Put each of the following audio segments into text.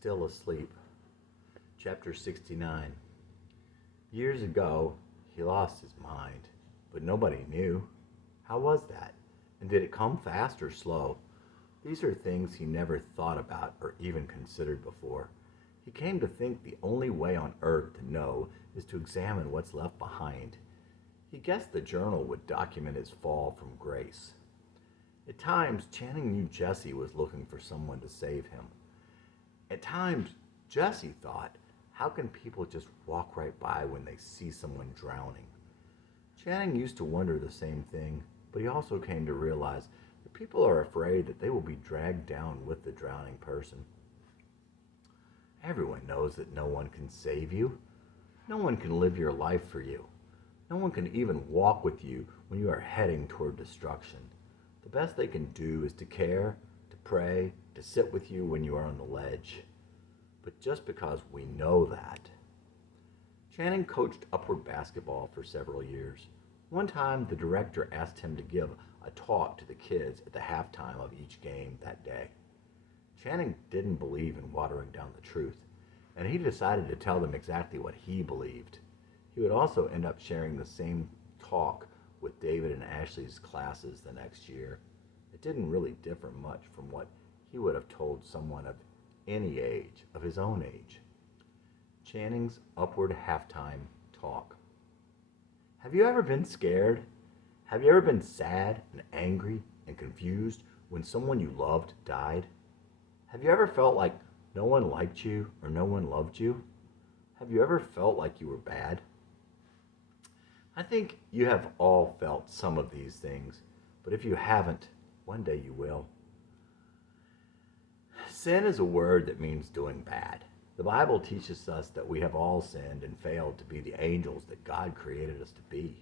Still Asleep, Chapter 69. Years ago, he lost his mind, but nobody knew. How was that? And did it come fast or slow? These are things he never thought about or even considered before. He came to think the only way on earth to know is to examine what's left behind. He guessed the journal would document his fall from grace. At times, Channing knew Jesse was looking for someone to save him. At times, Jesse thought, how can people just walk right by when they see someone drowning? Channing used to wonder the same thing, but he also came to realize that people are afraid that they will be dragged down with the drowning person. Everyone knows that no one can save you. No one can live your life for you. No one can even walk with you when you are heading toward destruction. The best they can do is to care, to pray, to sit with you when you are on the ledge. But just because we know that. Channing coached upward basketball for several years. One time, the director asked him to give a talk to the kids at the halftime of each game that day. Channing didn't believe in watering down the truth, and he decided to tell them exactly what he believed. He would also end up sharing the same talk with David and Ashley's classes the next year. It didn't really differ much from what he would have told someone of any age, of his own age. Channing's upward halftime talk. Have you ever been scared? Have you ever been sad and angry and confused when someone you loved died? Have you ever felt like no one liked you or no one loved you? Have you ever felt like you were bad? I think you have all felt some of these things, but if you haven't, one day you will. Sin is a word that means doing bad. The Bible teaches us that we have all sinned and failed to be the angels that God created us to be.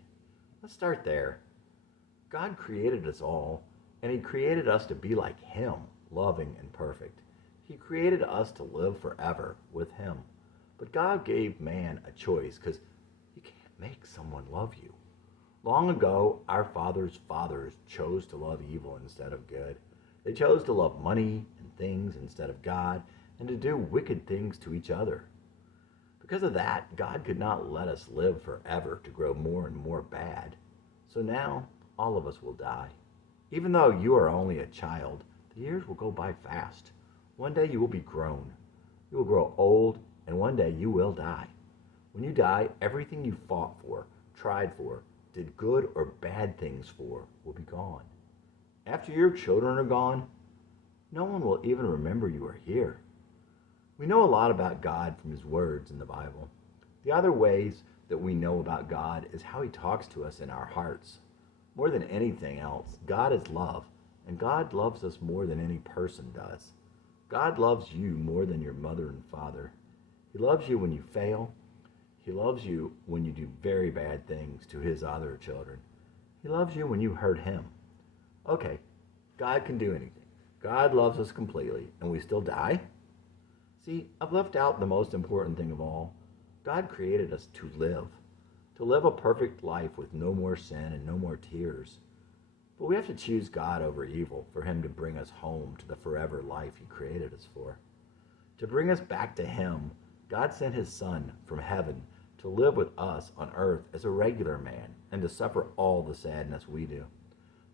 Let's start there. God created us all, and He created us to be like Him, loving and perfect. He created us to live forever with Him. But God gave man a choice because you can't make someone love you. Long ago, our fathers' fathers chose to love evil instead of good. They chose to love money and things instead of God, and to do wicked things to each other. Because of that, God could not let us live forever to grow more and more bad. So now, all of us will die. Even though you are only a child, the years will go by fast. One day you will be grown. You will grow old, and one day you will die. When you die, everything you fought for, tried for, did good or bad things for, will be gone. After your children are gone, no one will even remember you are here. We know a lot about God from His words in the Bible. The other ways that we know about God is how He talks to us in our hearts. More than anything else, God is love, and God loves us more than any person does. God loves you more than your mother and father. He loves you when you fail. He loves you when you do very bad things to His other children. He loves you when you hurt Him. Okay, God can do anything. God loves us completely, and we still die? See, I've left out the most important thing of all. God created us to live a perfect life with no more sin and no more tears. But we have to choose God over evil for Him to bring us home to the forever life He created us for. To bring us back to Him, God sent His Son from heaven to live with us on earth as a regular man and to suffer all the sadness we do,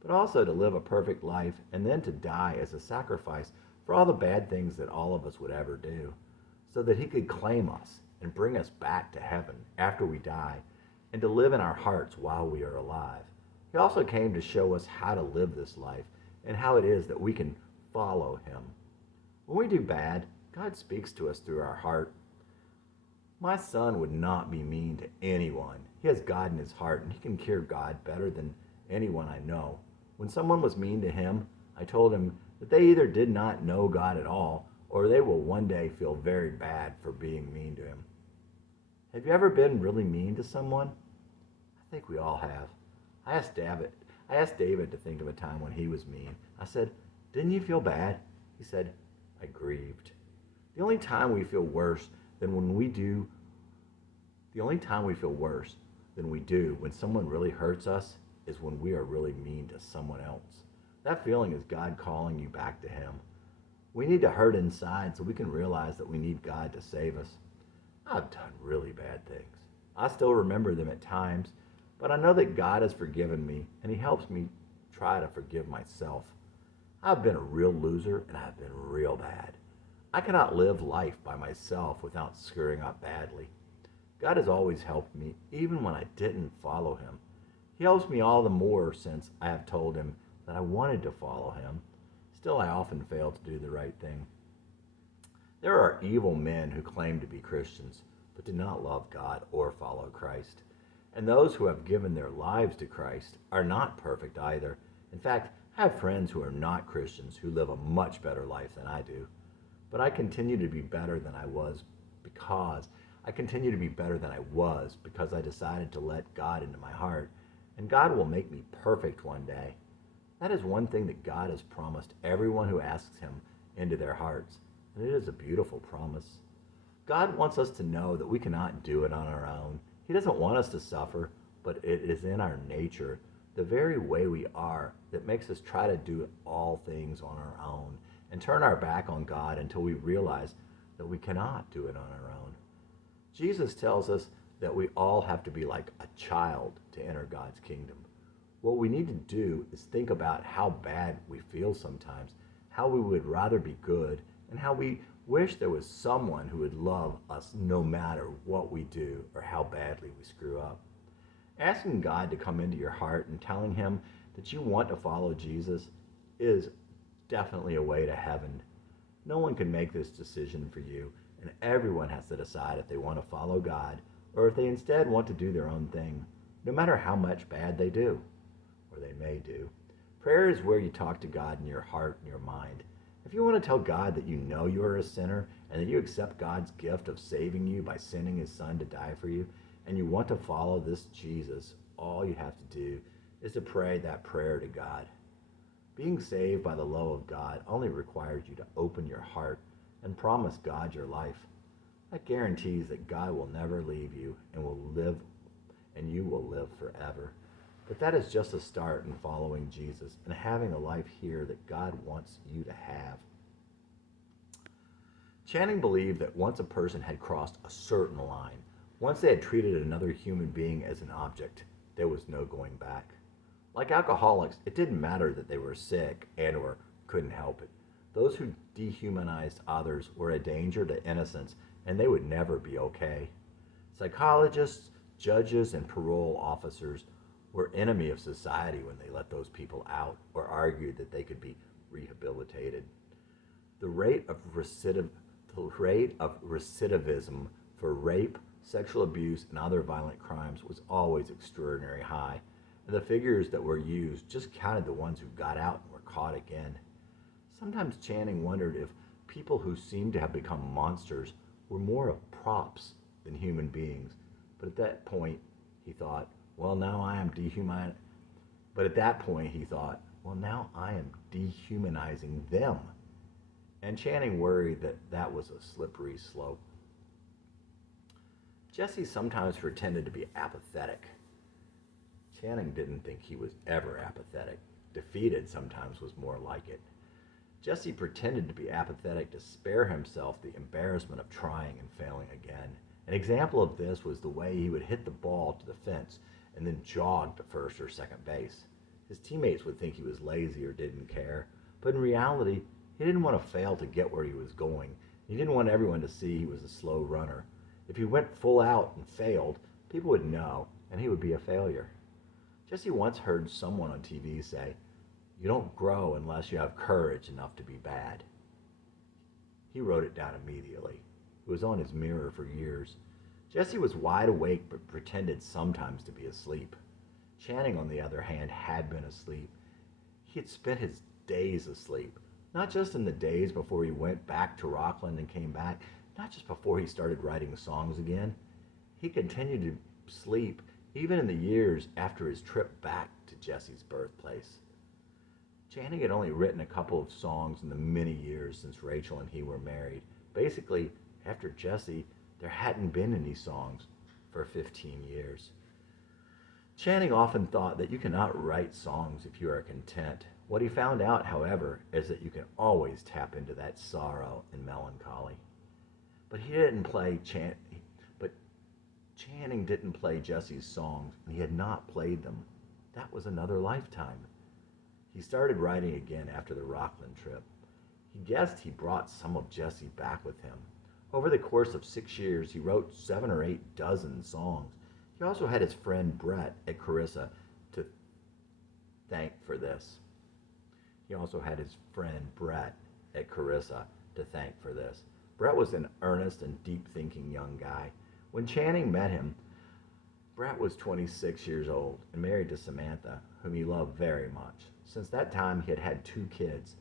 but also to live a perfect life and then to die as a sacrifice for all the bad things that all of us would ever do, so that He could claim us and bring us back to heaven after we die and to live in our hearts while we are alive. He also came to show us how to live this life and how it is that we can follow Him. When we do bad, God speaks to us through our heart. My son would not be mean to anyone. He has God in his heart, and he can hear God better than anyone I know. When someone was mean to him, I told him that they either did not know God at all, or they will one day feel very bad for being mean to Him. Have you ever been really mean to someone? I think we all have. I asked David to think of a time when he was mean. I said, "Didn't you feel bad?" He said, "I grieved." The only time we feel worse than we do when someone really hurts us is when we are really mean to someone else. That feeling is God calling you back to Him. We need to hurt inside so we can realize that we need God to save us. I've done really bad things. I still remember them at times, but I know that God has forgiven me and He helps me try to forgive myself. I've been a real loser and I've been real bad. I cannot live life by myself without screwing up badly. God has always helped me, even when I didn't follow Him. He helps me all the more since I have told Him that I wanted to follow Him. Still, I often fail to do the right thing. There are evil men who claim to be Christians, but do not love God or follow Christ. And those who have given their lives to Christ are not perfect either. In fact, I have friends who are not Christians who live a much better life than I do. But I continue to be better than I was because I decided to let God into my heart, and God will make me perfect one day. That is one thing that God has promised everyone who asks Him into their hearts, and it is a beautiful promise. God wants us to know that we cannot do it on our own. He doesn't want us to suffer, but it is in our nature, the very way we are, that makes us try to do all things on our own and turn our back on God until we realize that we cannot do it on our own. Jesus tells us that we all have to be like a child to enter God's kingdom. What we need to do is think about how bad we feel sometimes, how we would rather be good, and how we wish there was someone who would love us no matter what we do or how badly we screw up. Asking God to come into your heart and telling Him that you want to follow Jesus is definitely a way to heaven. No one can make this decision for you, and everyone has to decide if they want to follow God or if they instead want to do their own thing, no matter how much bad they do, or they may do. Prayer is where you talk to God in your heart and your mind. If you want to tell God that you know you are a sinner and that you accept God's gift of saving you by sending His Son to die for you, and you want to follow this Jesus, all you have to do is to pray that prayer to God. Being saved by the love of God only requires you to open your heart and promise God your life. That guarantees that God will never leave you and you will live forever. But that is just a start in following Jesus and having a life here that God wants you to have. Channing believed that once a person had crossed a certain line, once they had treated another human being as an object, there was no going back. Like alcoholics, it didn't matter that they were sick and or couldn't help it. Those who dehumanized others were a danger to innocence, and they would never be okay. Psychologists, judges, and parole officers were enemy of society when they let those people out or argued that they could be rehabilitated. The rate of recidivism for rape, sexual abuse, and other violent crimes was always extraordinarily high, and the figures that were used just counted the ones who got out and were caught again. Sometimes Channing wondered if people who seemed to have become monsters were more of props than human beings, but at that point he thought, well, now I am dehumanizing them. And Channing worried that that was a slippery slope. Jesse sometimes pretended to be apathetic. Channing didn't think he was ever apathetic. Defeated sometimes was more like it. Jesse pretended to be apathetic to spare himself the embarrassment of trying and failing again. An example of this was the way he would hit the ball to the fence and then jog to first or second base. His teammates would think he was lazy or didn't care, but in reality, he didn't want to fail to get where he was going. He didn't want everyone to see he was a slow runner. If he went full out and failed, people would know, and he would be a failure. Jesse once heard someone on TV say, "You don't grow unless you have courage enough to be bad." He wrote it down immediately. It was on his mirror for years. Jesse was wide awake but pretended sometimes to be asleep. Channing, on the other hand, had been asleep. He had spent his days asleep, not just in the days before he went back to Rockland and came back, not just before he started writing songs again. He continued to sleep even in the years after his trip back to Jesse's birthplace. Channing had only written a couple of songs in the many years since Rachel and he were married. Basically, after Jesse, there hadn't been any songs for 15 years. Channing often thought that you cannot write songs if you are content. What he found out, however, is that you can always tap into that sorrow and melancholy. But he didn't play Chan- but Channing didn't play Jesse's songs, and he had not played them. That was another lifetime. He started writing again after the Rockland trip. He guessed he brought some of Jesse back with him. Over the course of 6 years, he wrote 7 or 8 dozen songs. He also had his friend Brett at Carissa to thank for this. He also had his friend Brett at Carissa to thank for this. Brett was an earnest and deep-thinking young guy. When Channing met him, Brett was 26 years old and married to Samantha, whom he loved very much. Since that time, he had had 2 kids.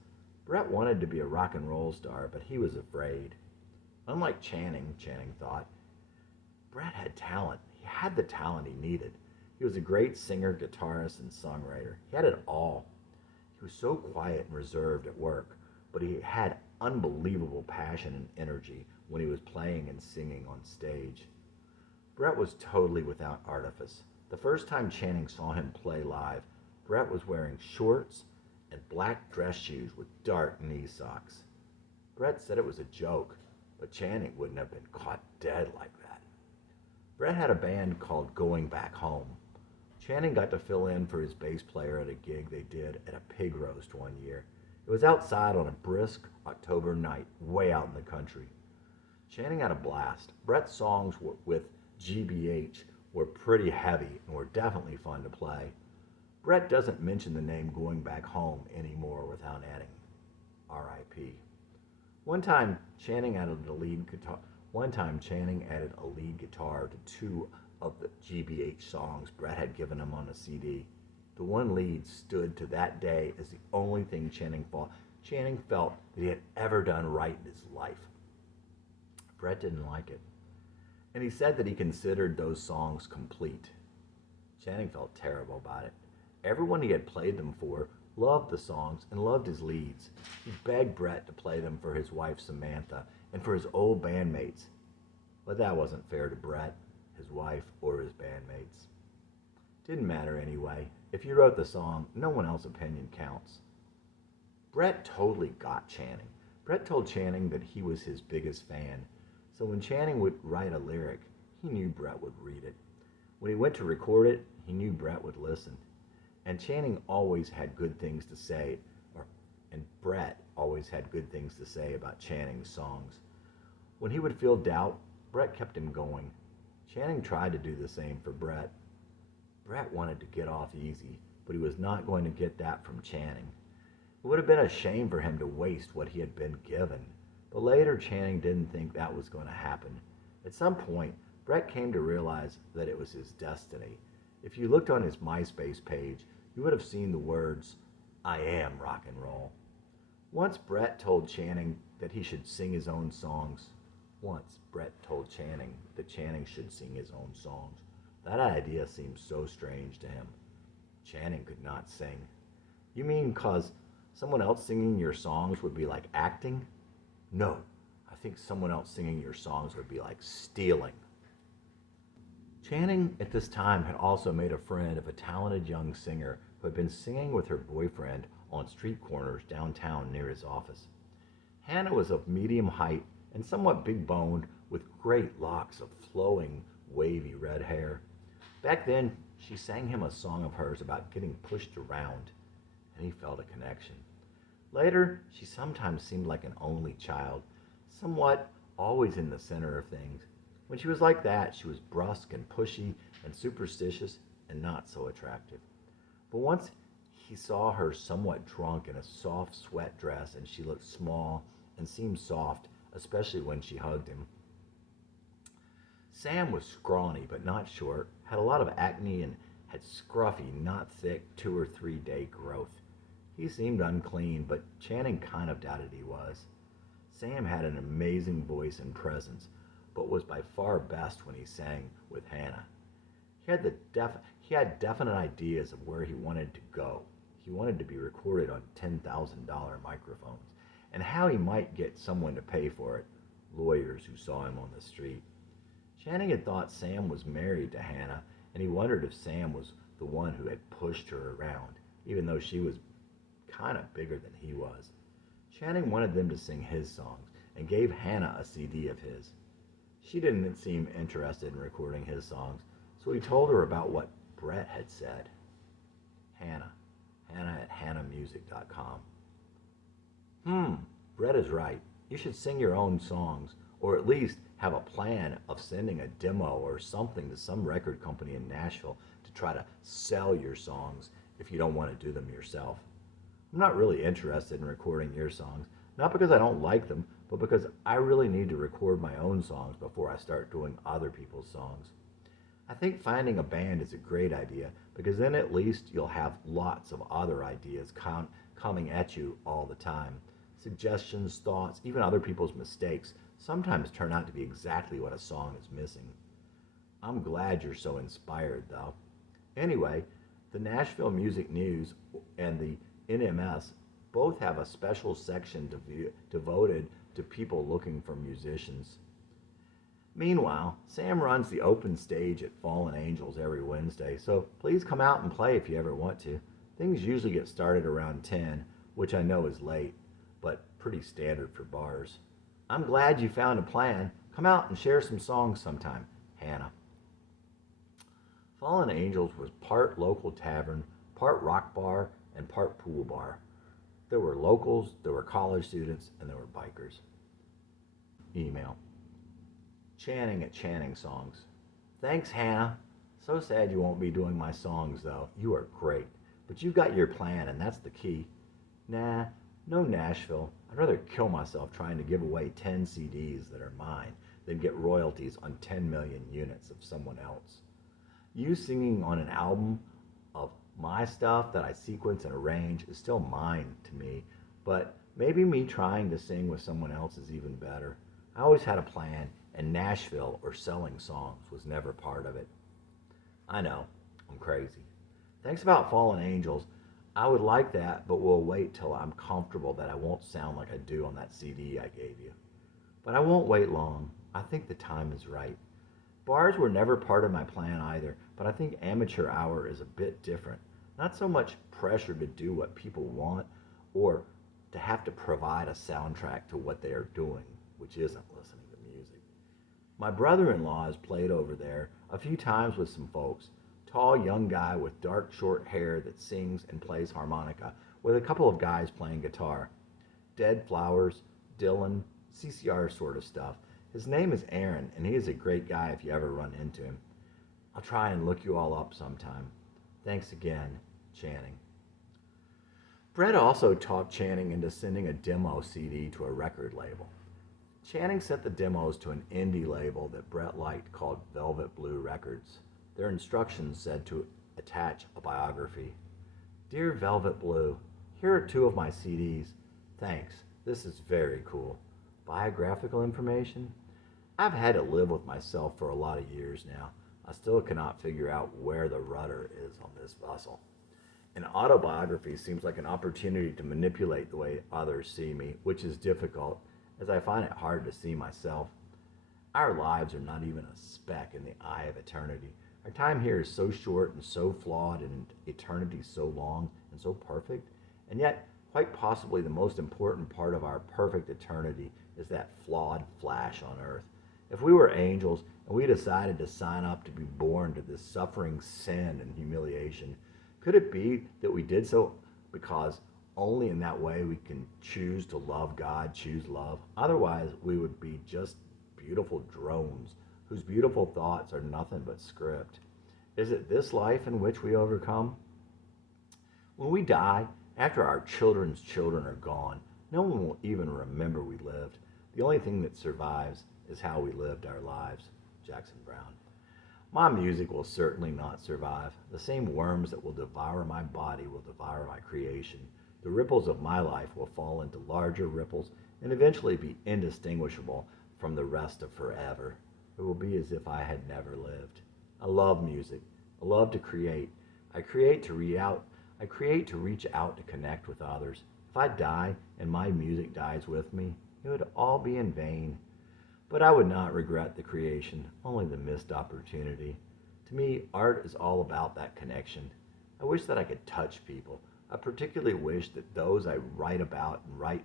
Brett wanted to be a rock and roll star, but he was afraid. Unlike Channing thought, Brett had talent. He had the talent he needed. He was a great singer, guitarist, and songwriter. He had it all. He was so quiet and reserved at work, but he had unbelievable passion and energy when he was playing and singing on stage. Brett was totally without artifice. The first time Channing saw him play live, Brett was wearing shorts and black dress shoes with dark knee socks. Brett said it was a joke, but Channing wouldn't have been caught dead like that. Brett had a band called Going Back Home. Channing got to fill in for his bass player at a gig they did at a pig roast one year. It was outside on a brisk October night, way out in the country. Channing had a blast. Brett's songs with GBH were pretty heavy and were definitely fun to play. Brett doesn't mention the name Going Back Home anymore without adding R.I.P. One time Channing added a lead guitar to 2 of the GBH songs Brett had given him on a CD. The one lead stood to that day as the only thing Channing felt that he had ever done right in his life. Brett didn't like it, and he said that he considered those songs complete. Channing felt terrible about it. Everyone he had played them for loved the songs and loved his leads. He begged Brett to play them for his wife Samantha and for his old bandmates. But that wasn't fair to Brett, his wife, or his bandmates. Didn't matter anyway. If you wrote the song, no one else's opinion counts. Brett totally got Channing. Brett told Channing that he was his biggest fan, so when Channing would write a lyric, he knew Brett would read it. When he went to record it, he knew Brett would listen. And Channing always had good things to say, and Brett always had good things to say about Channing's songs. When he would feel doubt, Brett kept him going. Channing tried to do the same for Brett. Brett wanted to get off easy, but he was not going to get that from Channing. It would have been a shame for him to waste what he had been given, but later Channing didn't think that was going to happen. At some point, Brett came to realize that it was his destiny. If you looked on his MySpace page, you would have seen the words, "I am rock and roll." Once Brett told Channing that he should sing his own songs. Once Brett told Channing that Channing should sing his own songs. That idea seemed so strange to him. Channing could not sing. You mean 'cause someone else singing your songs would be like acting? No, I think someone else singing your songs would be like stealing. Channing at this time had also made a friend of a talented young singer who had been singing with her boyfriend on street corners downtown near his office. Hannah was of medium height and somewhat big-boned with great locks of flowing, wavy red hair. Back then, she sang him a song of hers about getting pushed around, and he felt a connection. Later, she sometimes seemed like an only child, somewhat always in the center of things. When she was like that, she was brusque and pushy and superstitious and not so attractive. But once he saw her somewhat drunk in a soft sweat dress, and she looked small and seemed soft, especially when she hugged him. Sam was scrawny but not short, had a lot of acne, and had scruffy, not thick 2 or 3 day growth. He seemed unclean, but Channing kind of doubted he was. Sam had an amazing voice and presence, but was by far best when he sang with Hannah. He had definite ideas of where he wanted to go. He wanted to be recorded on $10,000 microphones, and how he might get someone to pay for it, lawyers who saw him on the street. Channing had thought Sam was married to Hannah, and he wondered if Sam was the one who had pushed her around, even though she was kind of bigger than he was. Channing wanted them to sing his songs and gave Hannah a CD of his. She didn't seem interested in recording his songs, so he told her about what Brett had said. Hannah at hannahmusic.com. Brett is right. You should sing your own songs, or at least have a plan of sending a demo or something to some record company in Nashville to try to sell your songs if you don't want to do them yourself. I'm not really interested in recording your songs, not because I don't like them, but because I really need to record my own songs before I start doing other people's songs. I think finding a band is a great idea because then at least you'll have lots of other ideas coming at you all the time. Suggestions, thoughts, even other people's mistakes sometimes turn out to be exactly what a song is missing. I'm glad you're so inspired, though. Anyway, the Nashville Music News and the NMS both have a special section devoted to people looking for musicians. Meanwhile, Sam runs the open stage at Fallen Angels every Wednesday, so please come out and play if you ever want to. Things usually get started around 10, which I know is late, but pretty standard for bars. I'm glad you found a plan. Come out and share some songs sometime, Hannah. Fallen Angels was part local tavern, part rock bar, and part pool bar. There were locals, there were college students, and there were bikers. Email. Channing at Channing Songs. Thanks, Hannah. So sad you won't be doing my songs, though. You are great. But you've got your plan, and that's the key. Nah, no Nashville. I'd rather kill myself trying to give away 10 CDs that are mine than get royalties on 10 million units of someone else. You singing on an album of my stuff that I sequence and arrange is still mine to me, but maybe me trying to sing with someone else is even better. I always had a plan, and Nashville or selling songs was never part of it. I know, I'm crazy. Thanks about Fallen Angels. I would like that, but we'll wait till I'm comfortable that I won't sound like I do on that CD I gave you. But I won't wait long. I think the time is right. Bars were never part of my plan either, but I think amateur hour is a bit different. Not so much pressure to do what people want or to have to provide a soundtrack to what they are doing, which isn't listening to music. My brother-in-law has played over there a few times with some folks. Tall young guy with dark short hair that sings and plays harmonica with a couple of guys playing guitar. Dead Flowers, Dylan, CCR sort of stuff. His name is Aaron, and he is a great guy if you ever run into him. I'll try and look you all up sometime. Thanks again, Channing. Brett also talked Channing into sending a demo CD to a record label. Channing sent the demos to an indie label that Brett liked called Velvet Blue Records. Their instructions said to attach a biography. Dear Velvet Blue, here are 2 of my CDs. Thanks, this is very cool. Biographical information? I've had to live with myself for a lot of years now. I still cannot figure out where the rudder is on this vessel. An autobiography seems like an opportunity to manipulate the way others see me, which is difficult, as I find it hard to see myself. Our lives are not even a speck in the eye of eternity. Our time here is so short and so flawed, and eternity so long and so perfect, and yet quite possibly the most important part of our perfect eternity is that flawed flash on earth. If we were angels and we decided to sign up to be born to this suffering, sin, and humiliation, could it be that we did so because only in that way we can choose to love God, choose love? Otherwise, we would be just beautiful drones whose beautiful thoughts are nothing but script. Is it this life in which we overcome? When we die, after our children's children are gone, no one will even remember we lived. The only thing that survives is how we lived our lives. Jackson Brown. My music will certainly not survive. The same worms that will devour my body will devour my creation. The ripples of my life will fall into larger ripples and eventually be indistinguishable from the rest of forever. It will be as if I had never lived. I love music. I love to create. I create to reach out to connect with others. If I die and my music dies with me, it would all be in vain. But I would not regret the creation, only the missed opportunity. To me, art is all about that connection. I wish that I could touch people. I particularly wish that those I write about and write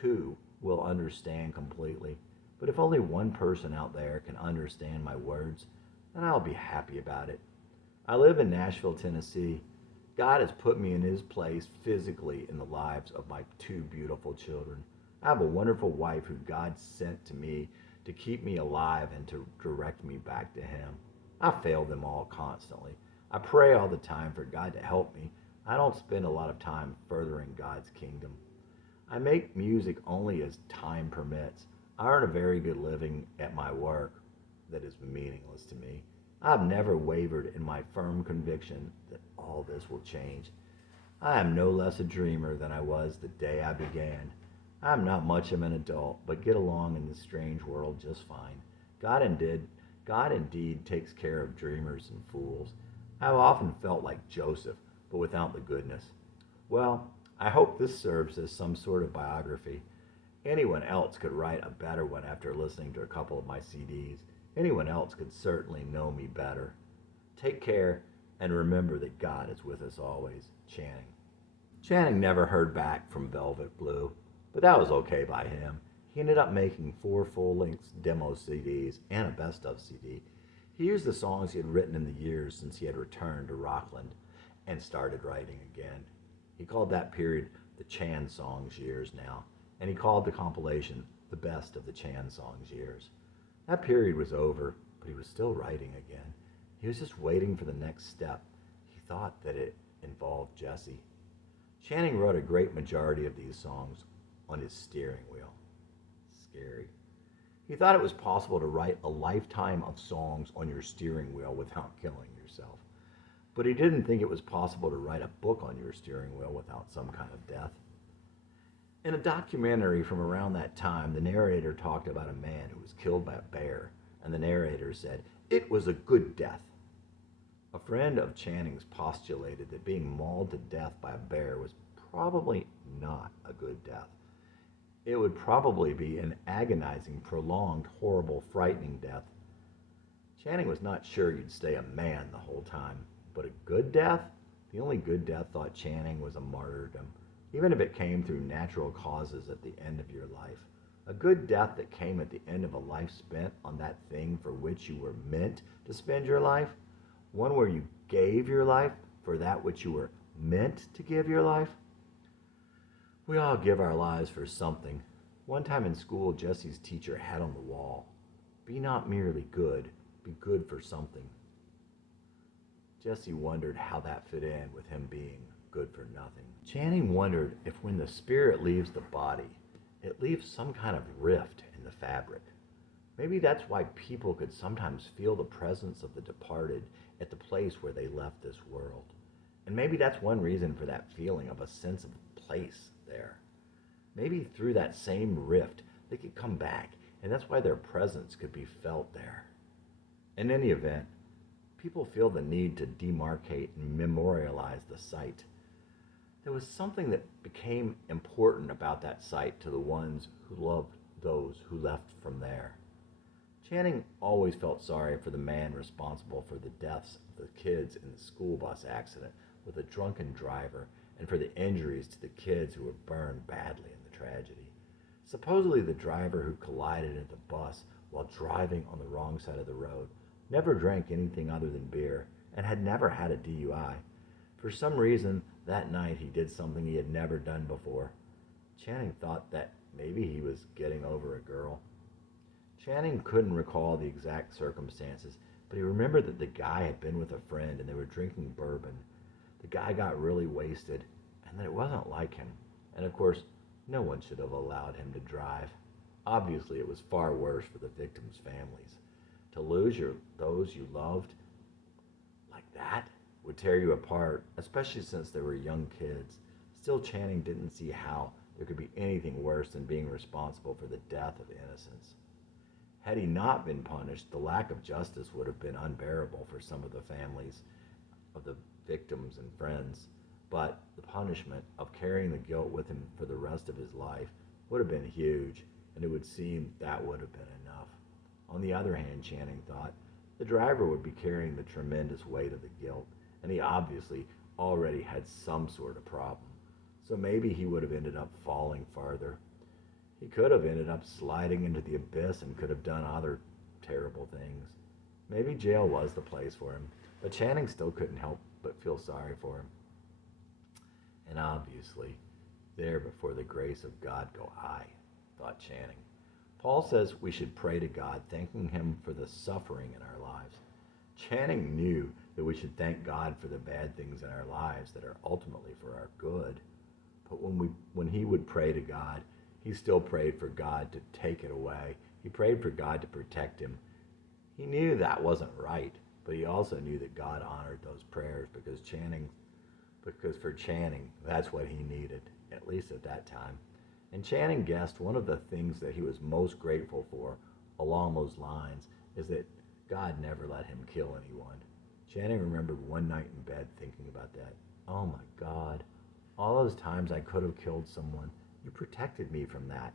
to will understand completely. But if only one person out there can understand my words, then I'll be happy about it. I live in Nashville, Tennessee. God has put me in his place physically in the lives of my two beautiful children. I have a wonderful wife who God sent to me to keep me alive and to direct me back to him. I fail them all constantly. I pray all the time for God to help me. I don't spend a lot of time furthering God's kingdom. I make music only as time permits. I earn a very good living at my work that is meaningless to me. I've never wavered in my firm conviction that all this will change. I am no less a dreamer than I was the day I began. I am not much of an adult, but get along in this strange world just fine. God indeed takes care of dreamers and fools. I've often felt like Joseph, but without the goodness. Well, I hope this serves as some sort of biography. Anyone else could write a better one after listening to a couple of my CDs. Anyone else could certainly know me better. Take care, and remember that God is with us always. Channing. Channing never heard back from Velvet Blue, but that was okay by him. He ended up making 4 full-length demo CDs and a best-of CD. He used the songs he had written in the years since he had returned to Rockland and started writing again. He called that period the Chan Songs years now, and he called the compilation the best of the Chan Songs years. That period was over, but he was still writing again. He was just waiting for the next step. He thought that it involved Jessie. Channing wrote a great majority of these songs on his steering wheel. Scary. He thought it was possible to write a lifetime of songs on your steering wheel without killing yourself. But he didn't think it was possible to write a book on your steering wheel without some kind of death. In a documentary from around that time, the narrator talked about a man who was killed by a bear, and the narrator said, "It was a good death." A friend of Channing's postulated that being mauled to death by a bear was probably not a good death. It would probably be an agonizing, prolonged, horrible, frightening death. Channing was not sure you'd stay a man the whole time, but a good death? The only good death, thought Channing, was a martyrdom, even if it came through natural causes at the end of your life. A good death that came at the end of a life spent on that thing for which you were meant to spend your life. One where you gave your life for that which you were meant to give your life. We all give our lives for something. One time in school, Jesse's teacher had on the wall, "Be not merely good, be good for something." Jesse wondered how that fit in with him being good for nothing. Channing wondered if when the spirit leaves the body, it leaves some kind of rift in the fabric. Maybe that's why people could sometimes feel the presence of the departed at the place where they left this world. And maybe that's one reason for that feeling of a sense of place there. Maybe through that same rift, they could come back, and that's why their presence could be felt there. In any event, people feel the need to demarcate and memorialize the site. There was something that became important about that site to the ones who loved those who left from there. Channing always felt sorry for the man responsible for the deaths of the kids in the school bus accident with a drunken driver, and for the injuries to the kids who were burned badly in the tragedy. Supposedly the driver who collided into the bus while driving on the wrong side of the road never drank anything other than beer and had never had a DUI. For some reason, that night he did something he had never done before. Channing thought that maybe he was getting over a girl. Channing couldn't recall the exact circumstances, but he remembered that the guy had been with a friend and they were drinking bourbon. The guy got really wasted, and that it wasn't like him. And of course, no one should have allowed him to drive. Obviously, it was far worse for the victims' families. To lose those you loved like that would tear you apart, especially since they were young kids. Still, Channing didn't see how there could be anything worse than being responsible for the death of innocents. Had he not been punished, the lack of justice would have been unbearable for some of the families of the victims and friends, but the punishment of carrying the guilt with him for the rest of his life would have been huge, and it would seem that would have been enough. On the other hand, Channing thought, the driver would be carrying the tremendous weight of the guilt, and he obviously already had some sort of problem. So maybe he would have ended up falling farther. He could have ended up sliding into the abyss and could have done other terrible things. Maybe jail was the place for him, but Channing still couldn't help but feel sorry for him. And obviously, there before the grace of God go I, thought Channing. Paul says we should pray to God, thanking him for the suffering in our lives. Channing knew that we should thank God for the bad things in our lives that are ultimately for our good. But when he would pray to God, he still prayed for God to take it away. He prayed for God to protect him. He knew that wasn't right, but he also knew that God honored those prayers because for Channing, that's what he needed, at least at that time. And Channing guessed one of the things that he was most grateful for along those lines is that God never let him kill anyone. Channing remembered one night in bed thinking about that. Oh my God, all those times I could have killed someone, you protected me from that.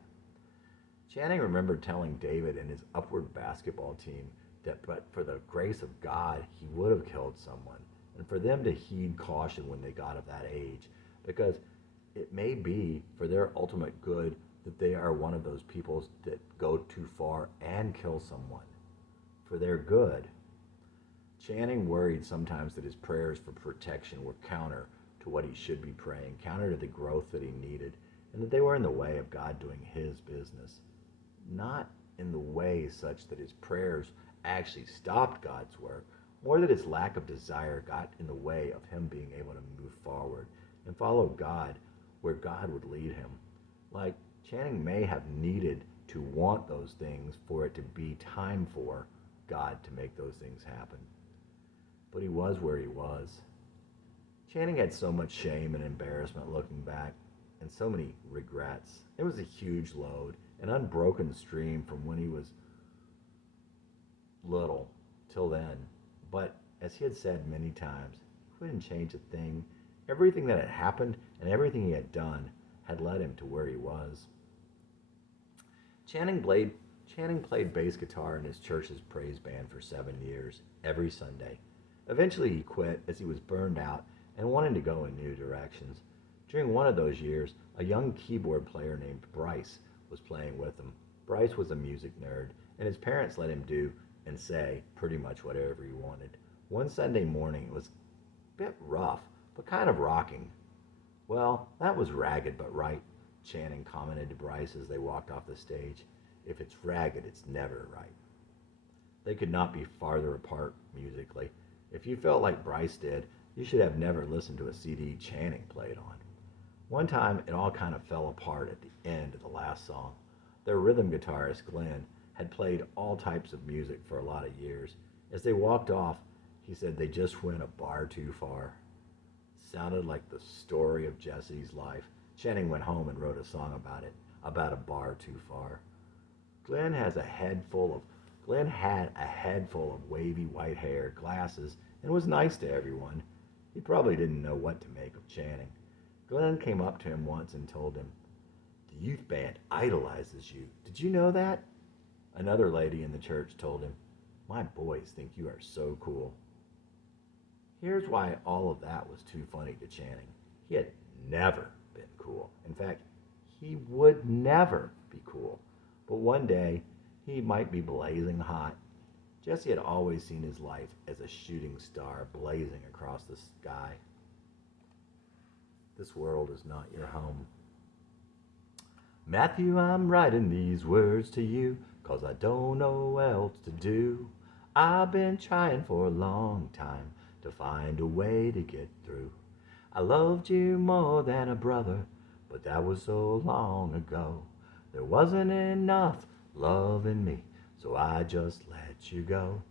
Channing remembered telling David and his upward basketball team that but for the grace of God, he would have killed someone, and for them to heed caution when they got of that age, because it may be for their ultimate good that they are one of those people that go too far and kill someone. For their good. Channing worried sometimes that his prayers for protection were counter to what he should be praying, counter to the growth that he needed, and that they were in the way of God doing his business. Not in the way such that his prayers actually stopped God's work, more that his lack of desire got in the way of him being able to move forward and follow God where God would lead him. Like Channing may have needed to want those things for it to be time for God to make those things happen. But he was where he was. Channing had so much shame and embarrassment looking back, and so many regrets. It was a huge load, an unbroken stream from when he was little till then. But as he had said many times, he wouldn't change a thing. Everything that had happened and everything he had done had led him to where he was. Channing played bass guitar in his church's praise band for 7 years, every Sunday. Eventually he quit as he was burned out and wanted to go in new directions. During one of those years, a young keyboard player named Bryce was playing with him. Bryce was a music nerd, and his parents let him do and say pretty much whatever he wanted. One Sunday morning, it was a bit rough, but kind of rocking. Well, that was ragged but right, Channing commented to Bryce as they walked off the stage. If it's ragged, it's never right. They could not be farther apart musically. If you felt like Bryce did, you should have never listened to a CD Channing played on. One time, it all kind of fell apart at the end of the last song. Their rhythm guitarist, Glenn, had played all types of music for a lot of years. As they walked off, he said they just went a bar too far. Sounded like the story of Jesse's life. Channing went home and wrote a song about a bar too far. Glenn had a head full of wavy white hair, glasses, and was nice to everyone. He probably didn't know what to make of Channing. Glenn came up to him once and told him, "The youth band idolizes you. Did you know that?" Another lady in the church told him, "My boys think you are so cool." Here's why all of that was too funny to Channing. He had never been cool. In fact, he would never be cool. But one day, he might be blazing hot. Jesse had always seen his life as a shooting star blazing across the sky. This world is not your home. Matthew, I'm writing these words to you 'cause I don't know what else to do. I've been trying for a long time to find a way to get through. I loved you more than a brother, but that was so long ago. There wasn't enough love in me, so I just let you go.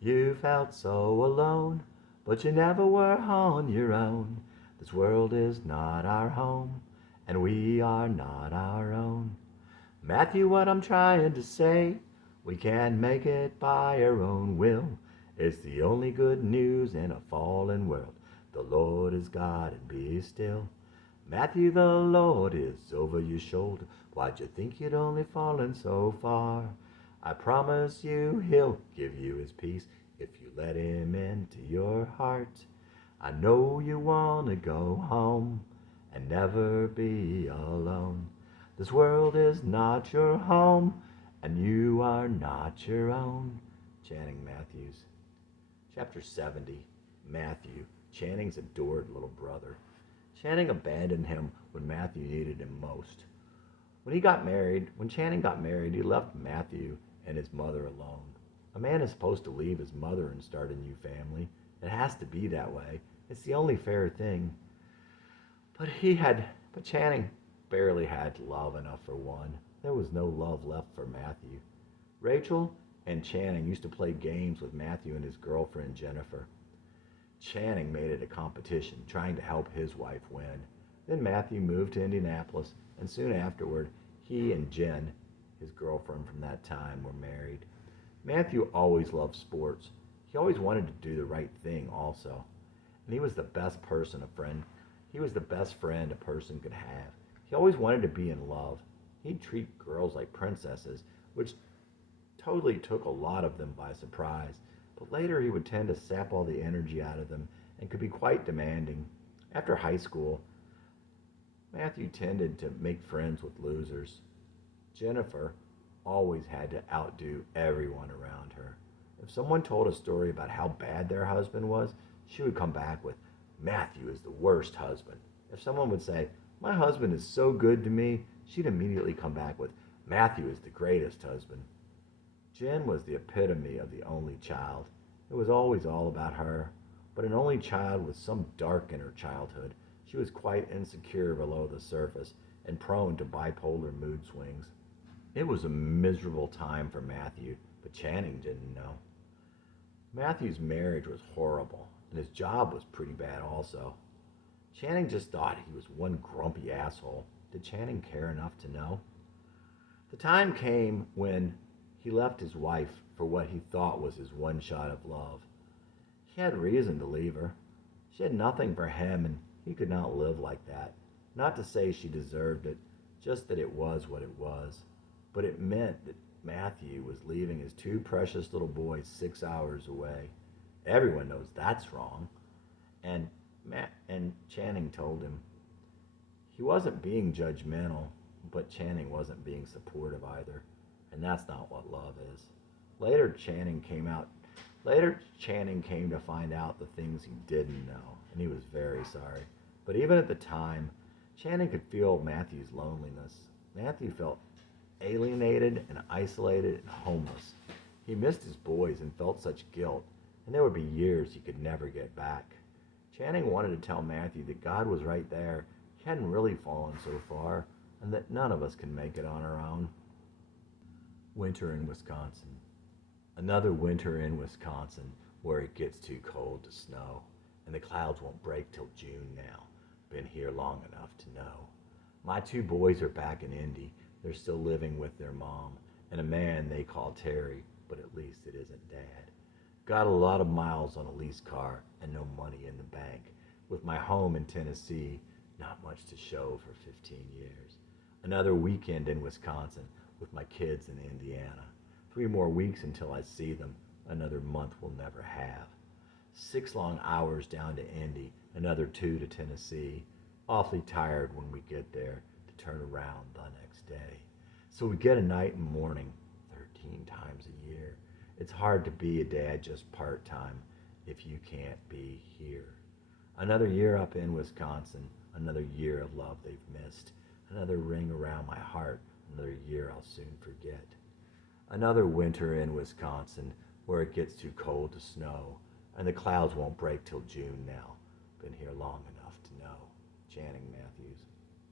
You felt so alone, but you never were on your own. This world is not our home, and we are not our own. Matthew, what I'm trying to say, we can't make it by our own will. It's the only good news in a fallen world. The Lord is God and be still. Matthew, the Lord is over your shoulder. Why'd you think you'd only fallen so far? I promise you he'll give you his peace if you let him into your heart. I know you wanna go home and never be alone. This world is not your home, and you are not your own. Channing Matthews. Chapter 70. Matthew, Channing's adored little brother. Channing abandoned him when Matthew needed him most. When Channing got married, he left Matthew and his mother alone. A man is supposed to leave his mother and start a new family. It has to be that way. It's the only fair thing. But Channing barely had love enough for one. There was no love left for Matthew. Rachel and Channing used to play games with Matthew and his girlfriend Jennifer. Channing made it a competition, trying to help his wife win. Then Matthew moved to Indianapolis, and soon afterward, he and Jen, his girlfriend from that time, were married. Matthew always loved sports. He always wanted to do the right thing also. And he was the best friend. He was the best friend a person could have. He always wanted to be in love. He'd treat girls like princesses, which totally took a lot of them by surprise. But later he would tend to sap all the energy out of them and could be quite demanding. After high school, Matthew tended to make friends with losers. Jennifer always had to outdo everyone around her. If someone told a story about how bad their husband was, she would come back with, Matthew is the worst husband. If someone would say, my husband is so good to me, she'd immediately come back with, Matthew is the greatest husband. Jen was the epitome of the only child. It was always all about her. But an only child with some dark in her childhood, she was quite insecure below the surface and prone to bipolar mood swings. It was a miserable time for Matthew, but Channing didn't know. Matthew's marriage was horrible, and his job was pretty bad also. Channing just thought he was one grumpy asshole. Did Channing care enough to know? The time came when he left his wife for what he thought was his one shot of love. He had reason to leave her. She had nothing for him, and he could not live like that. Not to say she deserved it, just that it was what it was. But it meant that Matthew was leaving his two precious little boys 6 hours away. Everyone knows that's wrong. And Channing told him. He wasn't being judgmental, but Channing wasn't being supportive either. And that's not what love is. Later, Channing came to find out the things he didn't know, and he was very sorry. But even at the time, Channing could feel Matthew's loneliness. Matthew felt alienated and isolated and homeless. He missed his boys and felt such guilt, and there would be years he could never get back. Channing wanted to tell Matthew that God was right there. He hadn't really fallen so far, and that none of us can make it on our own. Winter in Wisconsin. Another winter in Wisconsin where it gets too cold to snow, and the clouds won't break till June now. Been here long enough to know. My two boys are back in Indy. They're still living with their mom and a man they call Terry, but at least it isn't Dad. Got a lot of miles on a leased car and no money in the bank. With my home in Tennessee, not much to show for 15 years. Another weekend in Wisconsin with my kids in Indiana. 3 more weeks until I see them. Another month we'll never have. 6 long hours down to Indy. Another 2 to Tennessee. Awfully tired when we get there to turn around the next day. So we get a night and morning 13 times a year. It's hard to be a dad just part-time if you can't be here. Another year up in Wisconsin. Another year of love they've missed. Another ring around my heart. Another year I'll soon forget. Another winter in Wisconsin where it gets too cold to snow and the clouds won't break till June now. Been here long enough to know. Channing Matthews.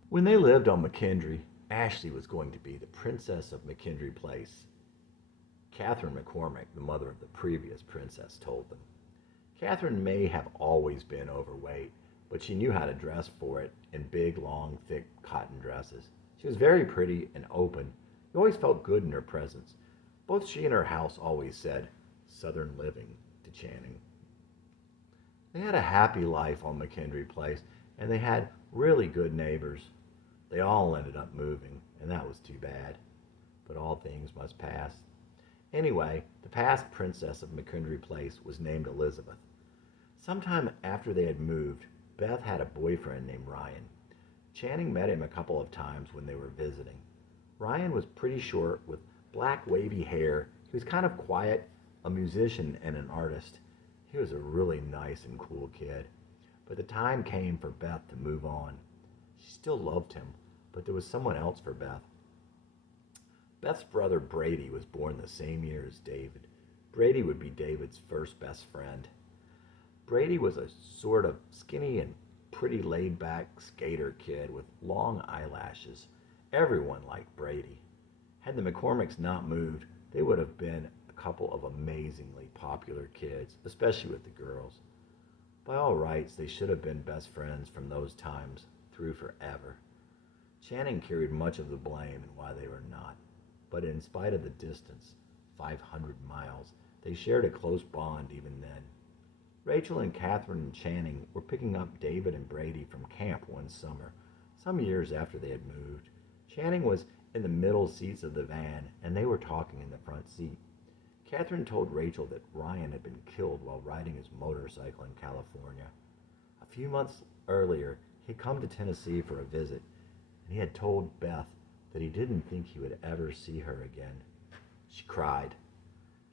When they lived on McKendree, Ashley was going to be the princess of McKendree Place. Catherine McCormick, the mother of the previous princess, told them. Catherine may have always been overweight, but she knew how to dress for it in big, long, thick cotton dresses. She was very pretty and open. You always felt good in her presence. Both she and her house always said, Southern living to Channing. They had a happy life on McKendree Place, and they had really good neighbors. They all ended up moving, and that was too bad. But all things must pass. Anyway, the past princess of McKendree Place was named Elizabeth. Sometime after they had moved, Beth had a boyfriend named Ryan. Channing met him a couple of times when they were visiting. Ryan was pretty short with black wavy hair. He was kind of quiet, a musician and an artist. He was a really nice and cool kid. But the time came for Beth to move on. She still loved him, but there was someone else for Beth. Beth's brother Brady was born the same year as David. Brady would be David's first best friend. Brady was a sort of skinny and pretty laid back skater kid with long eyelashes. Everyone liked Brady. Had the McCormicks not moved, they would have been a couple of amazingly popular kids, especially with the girls. By all rights, they should have been best friends from those times through forever. Channing carried much of the blame in why they were not, but in spite of the distance, 500 miles, they shared a close bond even then. Rachel and Catherine and Channing were picking up David and Brady from camp one summer, some years after they had moved. Channing was in the middle seats of the van, and they were talking in the front seat. Catherine told Rachel that Ryan had been killed while riding his motorcycle in California. A few months earlier, he had come to Tennessee for a visit, and he had told Beth that he didn't think he would ever see her again. She cried.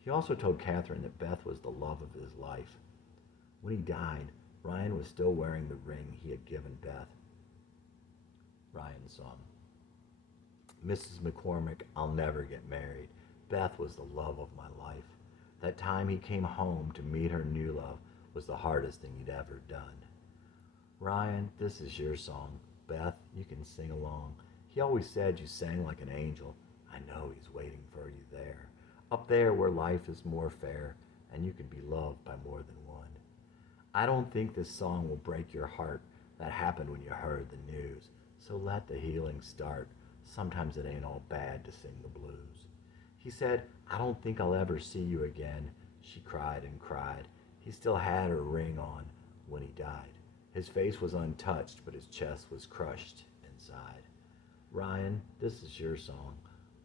He also told Catherine that Beth was the love of his life. When he died, Ryan was still wearing the ring he had given Beth. Ryan sung, Mrs. McCormick, I'll never get married. Beth was the love of my life. That time he came home to meet her new love was the hardest thing he'd ever done. Ryan, this is your song. Beth, you can sing along. He always said you sang like an angel. I know he's waiting for you there. Up there where life is more fair, and you can be loved by more than one. I don't think this song will break your heart. That happened when you heard the news. So let the healing start. Sometimes it ain't all bad to sing the blues. He said, I don't think I'll ever see you again. She cried and cried. He still had her ring on when he died. His face was untouched, but his chest was crushed inside. Ryan, this is your song.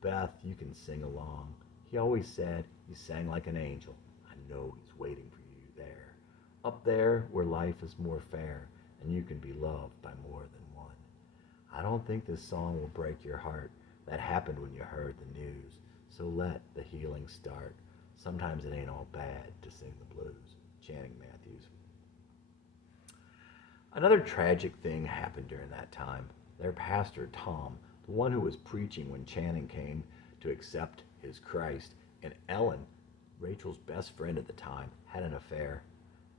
Beth, you can sing along. He always said you sang like an angel. I know he's waiting for you there. Up there where life is more fair, and you can be loved by more than one. I don't think this song will break your heart. That happened when you heard the news. So let the healing start. Sometimes it ain't all bad to sing the blues. Channing Matthews. Another tragic thing happened during that time. Their pastor, Tom, the one who was preaching when Channing came to accept his Christ, and Ellen, Rachel's best friend at the time, had an affair.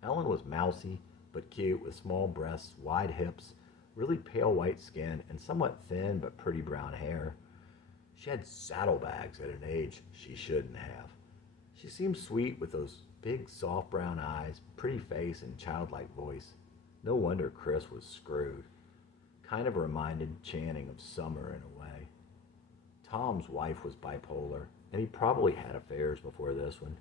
Ellen was mousy but cute with small breasts, wide hips, really pale white skin, and somewhat thin but pretty brown hair. She had saddlebags at an age she shouldn't have. She seemed sweet with those big soft brown eyes, pretty face, and childlike voice. No wonder Chris was screwed. Kind of reminded Channing of Summer in a way. Tom's wife was bipolar, and he probably had affairs before this one.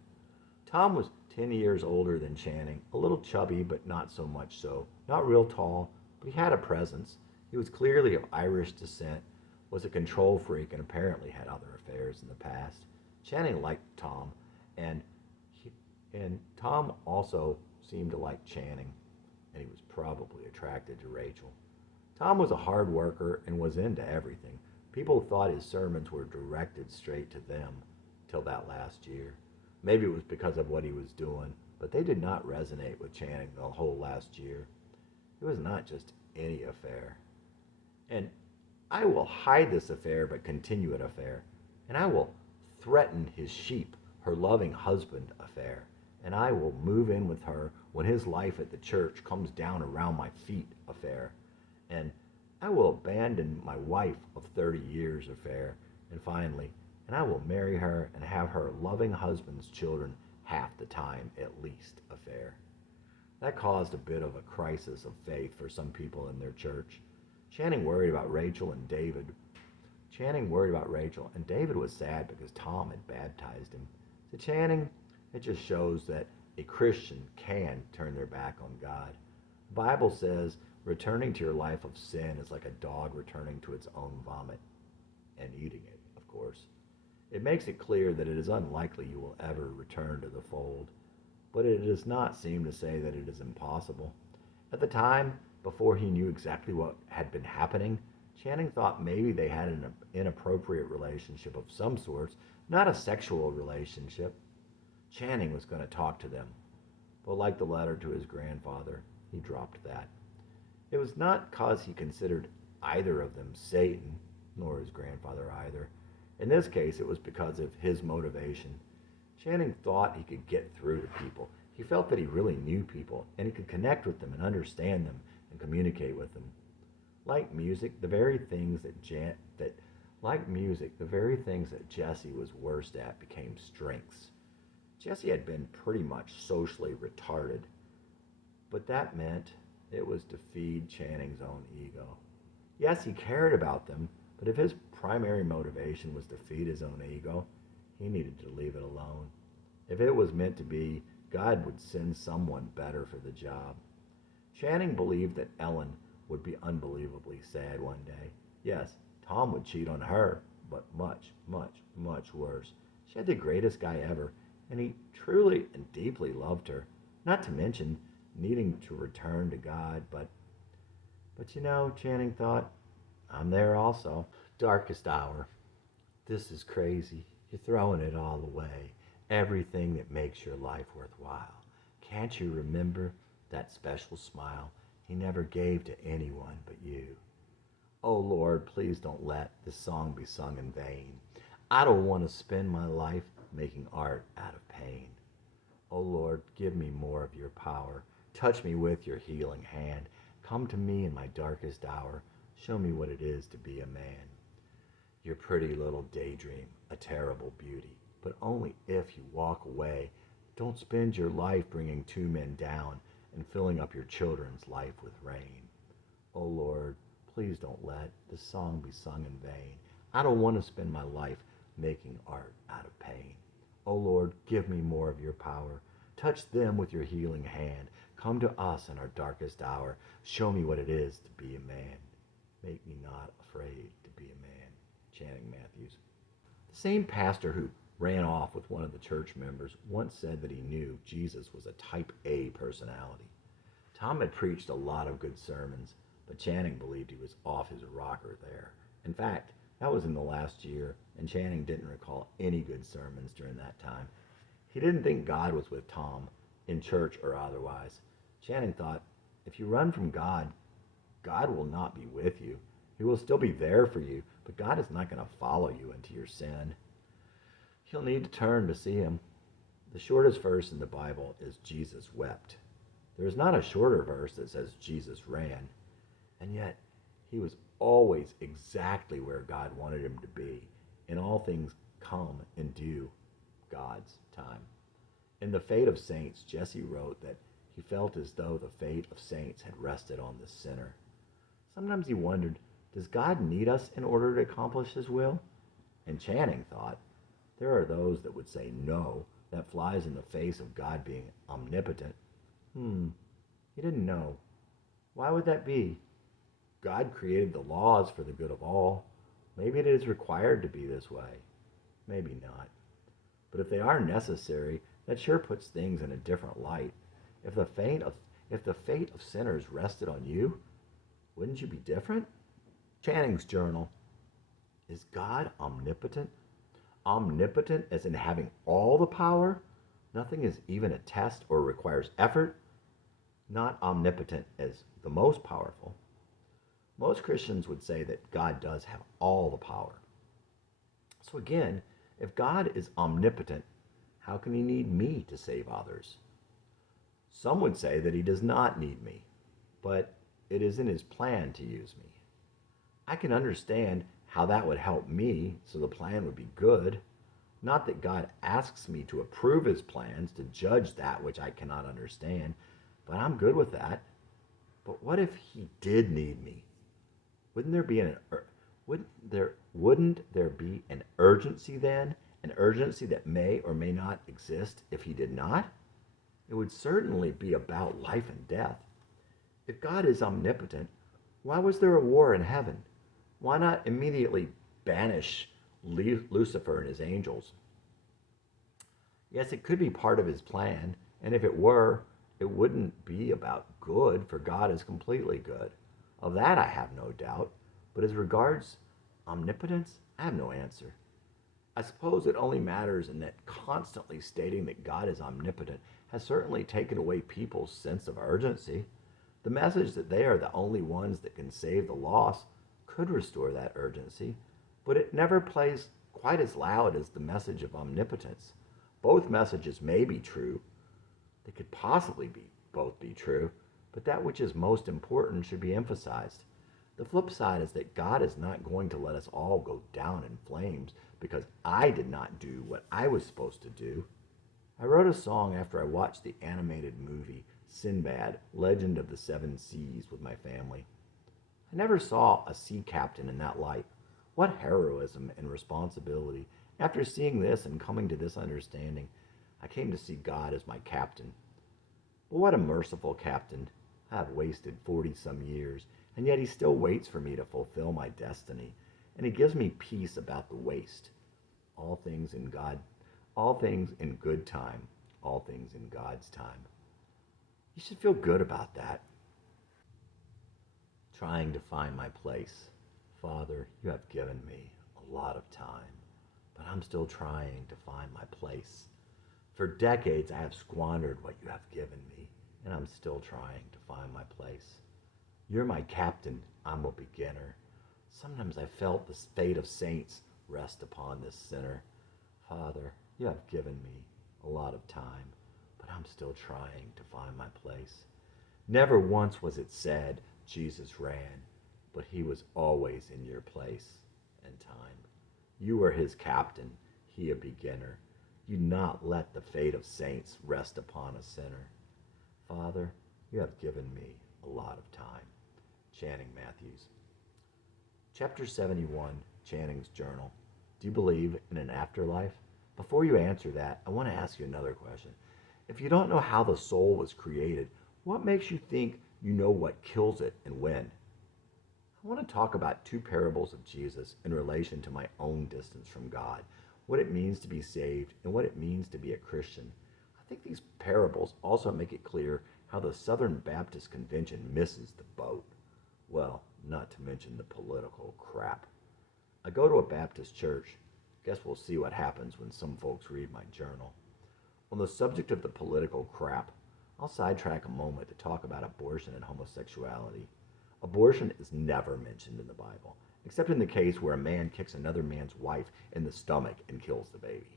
Tom was 10 years older than Channing, a little chubby, but not so much so. Not real tall, but he had a presence. He was clearly of Irish descent, was a control freak, and apparently had other affairs in the past. Channing liked Tom, and Tom also seemed to like Channing, and he was probably attracted to Rachel. Tom was a hard worker and was into everything. People thought his sermons were directed straight to them till that last year. Maybe it was because of what he was doing, but they did not resonate with Channing the whole last year. It was not just any affair. And I will hide this affair but continue an affair. And I will threaten his sheep, her loving husband affair. And I will move in with her when his life at the church comes down around my feet affair. And I will abandon my wife of 30 years affair. And finally, and I will marry her and have her loving husband's children half the time at least affair. That caused a bit of a crisis of faith for some people in their church. Channing worried about Rachel, and David was sad because Tom had baptized him. To Channing, it just shows that a Christian can turn their back on God. The Bible says returning to your life of sin is like a dog returning to its own vomit and eating it, of course. It makes it clear that it is unlikely you will ever return to the fold. but it does not seem to say that it is impossible. At the time, before he knew exactly what had been happening, Channing thought maybe they had an inappropriate relationship of some sorts, not a sexual relationship. Channing was going to talk to them, but like the letter to his grandfather, he dropped that. It was not because he considered either of them Satan, nor his grandfather either. In this case, it was because of his motivation. Channing thought he could get through to people. He felt that he really knew people, and he could connect with them and understand them and communicate with them. Like music, the very things that Jesse was worst at became strengths. Jesse had been pretty much socially retarded, but that meant it was to feed Channing's own ego. Yes, he cared about them, but if his primary motivation was to feed his own ego, he needed to leave it alone. If it was meant to be, God would send someone better for the job. Channing believed that Ellen would be unbelievably sad one day. Yes, Tom would cheat on her, but much, much, much worse. She had the greatest guy ever, and he truly and deeply loved her, not to mention needing to return to God, but Channing thought, I'm there also. Darkest hour. This is crazy. You're throwing it all away. Everything that makes your life worthwhile. Can't you remember that special smile he never gave to anyone but you? Oh Lord, please don't let this song be sung in vain. I don't want to spend my life making art out of pain. Oh Lord, give me more of your power. Touch me with your healing hand. Come to me in my darkest hour. Show me what it is to be a man. Your pretty little daydream, a terrible beauty, but only if you walk away. Don't spend your life bringing two men down and filling up your children's life with rain. Oh Lord, please don't let this song be sung in vain. I don't want to spend my life making art out of pain. Oh Lord, give me more of your power. Touch them with your healing hand. Come to us in our darkest hour. Show me what it is to be a man. Make me not afraid to be a man. Channing Matthews. The same pastor who ran off with one of the church members once said that he knew Jesus was a type A personality. Tom had preached a lot of good sermons, but Channing believed he was off his rocker there. In fact, that was in the last year, and Channing didn't recall any good sermons during that time. He didn't think God was with Tom, in church or otherwise. Channing thought, if you run from God, God will not be with you. He will still be there for you, but God is not going to follow you into your sin. You'll need to turn to see him. The shortest verse in the Bible is Jesus wept. There is not a shorter verse that says Jesus ran, and yet he was always exactly where God wanted him to be. In all things come and do God's time. In The Fate of Saints, Jesse wrote that he felt as though the fate of saints had rested on the sinner. Sometimes he wondered, does God need us in order to accomplish his will? And Channing thought, there are those that would say no, that flies in the face of God being omnipotent. He didn't know. Why would that be? God created the laws for the good of all. Maybe it is required to be this way. Maybe not. But if they are necessary, that sure puts things in a different light. If the fate of sinners rested on you, wouldn't you be different? Channing's journal. Is God omnipotent? Omnipotent as in having all the power? Nothing is even a test or requires effort? Not omnipotent as the most powerful. Most Christians would say that God does have all the power. So again, if God is omnipotent, how can he need me to save others? Some would say that he does not need me, but it is in his plan to use me. I can understand how that would help me so the plan would be good. Not that God asks me to approve his plans, to judge that which I cannot understand, but I'm good with that. But what if he did need me? Wouldn't there be an urgency then? An urgency that may or may not exist if he did not? It would certainly be about life and death. If God is omnipotent, why was there a war in heaven? Why not immediately banish Lucifer and his angels? Yes, it could be part of his plan, And if it were, it wouldn't be about good, for God is completely good. Of that I have no doubt. But as regards omnipotence, I have no answer. I suppose it only matters in that constantly stating that God is omnipotent has certainly taken away people's sense of urgency. The message that they are the only ones that can save the lost could restore that urgency, but it never plays quite as loud as the message of omnipotence. Both messages may be true. They could possibly both be true, but that which is most important should be emphasized. The flip side is that God is not going to let us all go down in flames because I did not do what I was supposed to do. I wrote a song after I watched the animated movie Sinbad, Legend of the Seven Seas with my family. I never saw a sea captain in that light. What heroism and responsibility. After seeing this and coming to this understanding, I came to see God as my captain. But what a merciful captain. I have wasted 40-some years, and yet he still waits for me to fulfill my destiny, and he gives me peace about the waste. All things in God, all things in good time, all things in God's time. You should feel good about that. Trying to find my place. Father, you have given me a lot of time, but I'm still trying to find my place. For decades, I have squandered what you have given me, and I'm still trying to find my place. You're my captain, I'm a beginner. Sometimes I felt the fate of saints rest upon this sinner. Father, you have given me a lot of time, but I'm still trying to find my place. Never once was it said Jesus ran, but he was always in your place and time. You were his captain, he a beginner. You not let the fate of saints rest upon a sinner. Father, you have given me a lot of time. Channing Matthews. Chapter 71, Channing's Journal. Do you believe in an afterlife? Before you answer that, I want to ask you another question. If you don't know how the soul was created, what makes you think you know what kills it and when? I want to talk about two parables of Jesus in relation to my own distance from God, what it means to be saved, and what it means to be a Christian. I think these parables also make it clear how the Southern Baptist Convention misses the boat. Well, not to mention the political crap. I go to a Baptist church. Guess we'll see what happens when some folks read my journal. On the subject of the political crap, I'll sidetrack a moment to talk about abortion and homosexuality. Abortion is never mentioned in the Bible, except in the case where a man kicks another man's wife in the stomach and kills the baby.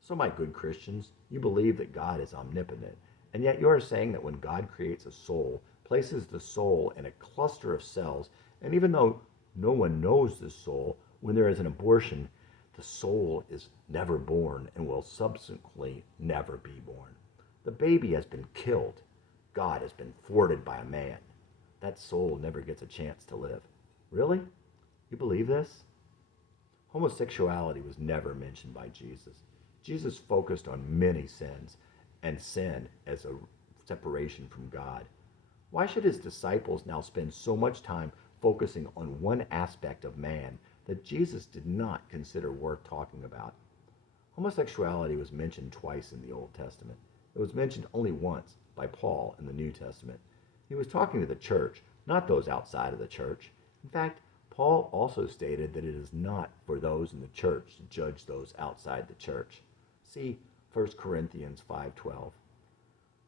So, my good Christians, you believe that God is omnipotent, and yet you are saying that when God creates a soul, places the soul in a cluster of cells, and even though no one knows this soul, when there is an abortion, the soul is never born and will subsequently never be born. The baby has been killed. God has been thwarted by a man. That soul never gets a chance to live. Really? You believe this? Homosexuality was never mentioned by Jesus. Jesus focused on many sins and sin as a separation from God. Why should his disciples now spend so much time focusing on one aspect of man that Jesus did not consider worth talking about? Homosexuality was mentioned twice in the Old Testament. It was mentioned only once by Paul in the New Testament. He was talking to the church, not those outside of the church. In fact, Paul also stated that it is not for those in the church to judge those outside the church. See 1 Corinthians 5:12.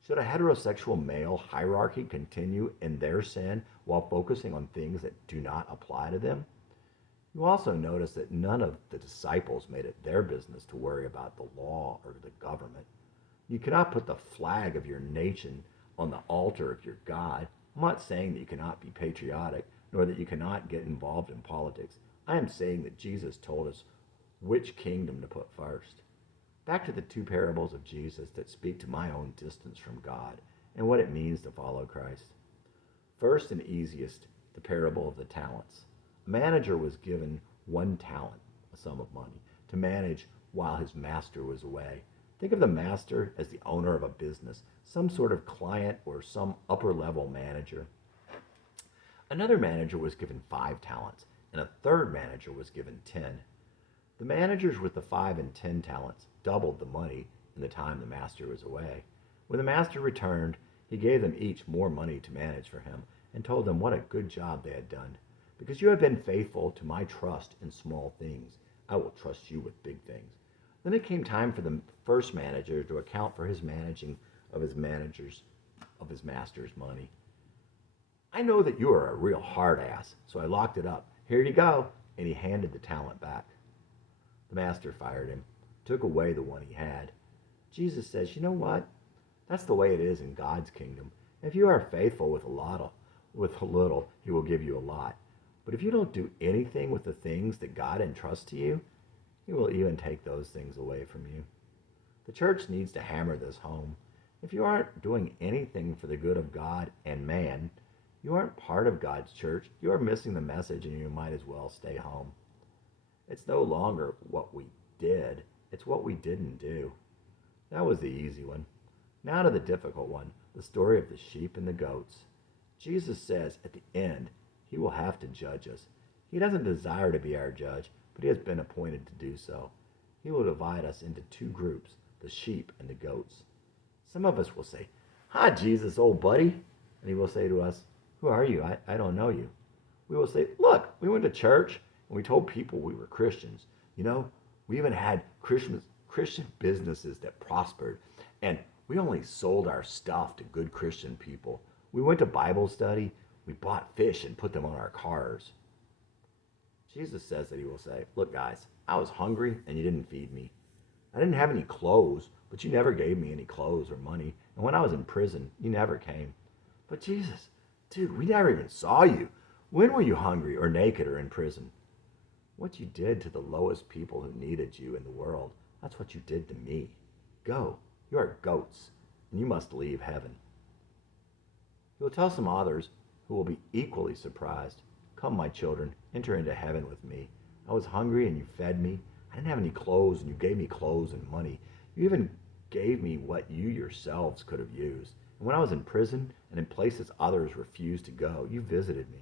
Should a heterosexual male hierarchy continue in their sin while focusing on things that do not apply to them? You also notice that none of the disciples made it their business to worry about the law or the government. You cannot put the flag of your nation on the altar of your God. I'm not saying that you cannot be patriotic, nor that you cannot get involved in politics. I am saying that Jesus told us which kingdom to put first. Back to the two parables of Jesus that speak to my own distance from God and what it means to follow Christ. First and easiest, the parable of the talents. A manager was given 1 talent, a sum of money, to manage while his master was away. Think of the master as the owner of a business, some sort of client or some upper-level manager. Another manager was given 5 talents, and a third manager was given 10. The managers with the 5 and 10 talents doubled the money in the time the master was away. When the master returned, he gave them each more money to manage for him and told them what a good job they had done. Because you have been faithful to my trust in small things, I will trust you with big things. Then it came time for the first manager to account for his managing of his master's money. I know that you are a real hard ass, so I locked it up. Here you go. And he handed the talent back. The master fired him, took away the one he had. Jesus says, you know what? That's the way it is in God's kingdom. If you are faithful with a little, he will give you a lot. But if you don't do anything with the things that God entrusts to you, he will even take those things away from you. The church needs to hammer this home. If you aren't doing anything for the good of God and man, you aren't part of God's church. You are missing the message and you might as well stay home. It's no longer what we did, it's what we didn't do. That was the easy one. Now to the difficult one, the story of the sheep and the goats. Jesus says at the end, he will have to judge us. He doesn't desire to be our judge, but he has been appointed to do so. He will divide us into two groups, the sheep and the goats. Some of us will say, hi, Jesus, old buddy. And he will say to us, who are you? I don't know you. We will say, look, we went to church and we told people we were Christians. You know, we even had Christian businesses that prospered. And we only sold our stuff to good Christian people. We went to Bible study. We bought fish and put them on our cars. Jesus says that he will say, look, guys, I was hungry and you didn't feed me. I didn't have any clothes, but you never gave me any clothes or money. And when I was in prison, you never came. But Jesus, dude, we never even saw you. When were you hungry or naked or in prison? What you did to the lowest people who needed you in the world, that's what you did to me. Go, you are goats, and you must leave heaven. He will tell some others who will be equally surprised. Come, my children, enter into heaven with me. I was hungry and you fed me. I didn't have any clothes and you gave me clothes and money. You even gave me what you yourselves could have used. And when I was in prison and in places others refused to go, you visited me.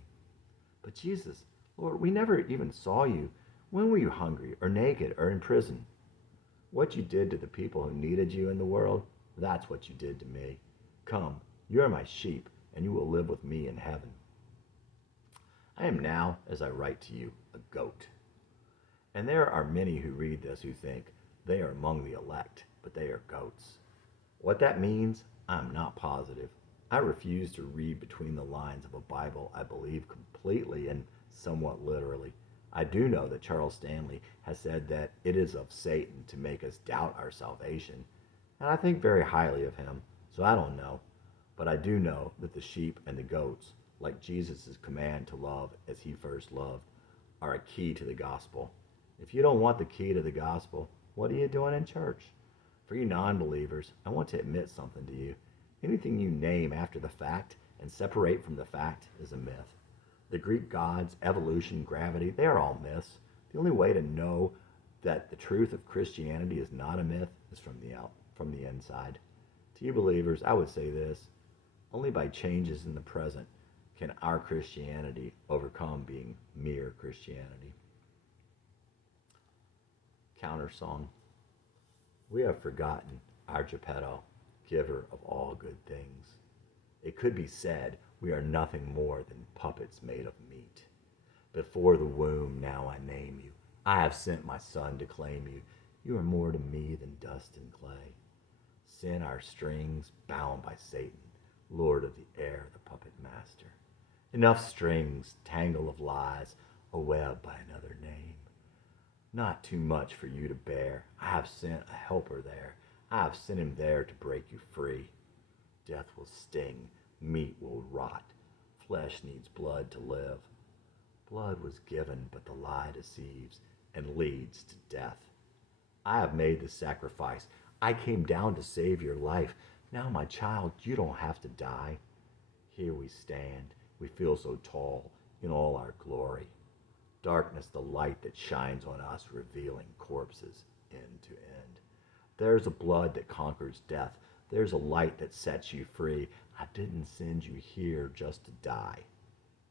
But Jesus, Lord, we never even saw you. When were you hungry or naked or in prison? What you did to the people who needed you in the world, that's what you did to me. Come, you are my sheep, and you will live with me in heaven. I am now, as I write to you, a goat. And there are many who read this who think they are among the elect, but they are goats. What that means, I'm not positive. I refuse to read between the lines of a Bible I believe completely and somewhat literally. I do know that Charles Stanley has said that it is of Satan to make us doubt our salvation, and I think very highly of him, so I don't know. But I do know that the sheep and the goats, like Jesus' command to love as he first loved, are a key to the gospel. If you don't want the key to the gospel, what are you doing in church? For you non-believers, I want to admit something to you. Anything you name after the fact and separate from the fact is a myth. The Greek gods, evolution, gravity, they are all myths. The only way to know that the truth of Christianity is not a myth is from the inside. To you believers, I would say this: only by changes in the present can our Christianity overcome being mere Christianity. Counter song. We have forgotten our Geppetto, giver of all good things. It could be said we are nothing more than puppets made of meat. Before the womb now I name you. I have sent my son to claim you. You are more to me than dust and clay. Sin our strings, bound by Satan, Lord of the air, the puppet master. Enough strings, tangle of lies, a web by another name. Not too much for you to bear. I have sent a helper there. I have sent him there to break you free. Death will sting, meat will rot. Flesh needs blood to live. Blood was given, but the lie deceives and leads to death. I have made the sacrifice. I came down to save your life. Now, my child, you don't have to die. Here we stand. We feel so tall in all our glory. Darkness, the light that shines on us, revealing corpses end to end. There's a blood that conquers death. There's a light that sets you free. I didn't send you here just to die.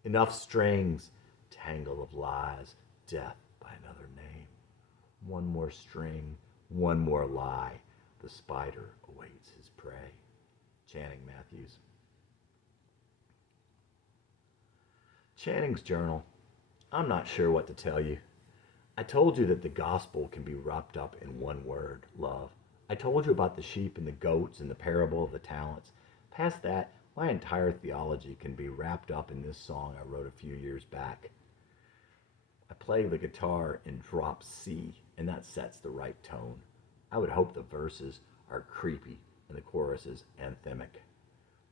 Enough strings, tangle of lies, death by another name. One more string, one more lie. The spider awaits his prey. Channing Matthews. Channing's journal. I'm not sure what to tell you. I told you that the gospel can be wrapped up in one word, love. I told you about the sheep and the goats and the parable of the talents. Past that, my entire theology can be wrapped up in this song I wrote a few years back. I play the guitar in drop C, and that sets the right tone. I would hope the verses are creepy and the choruses anthemic.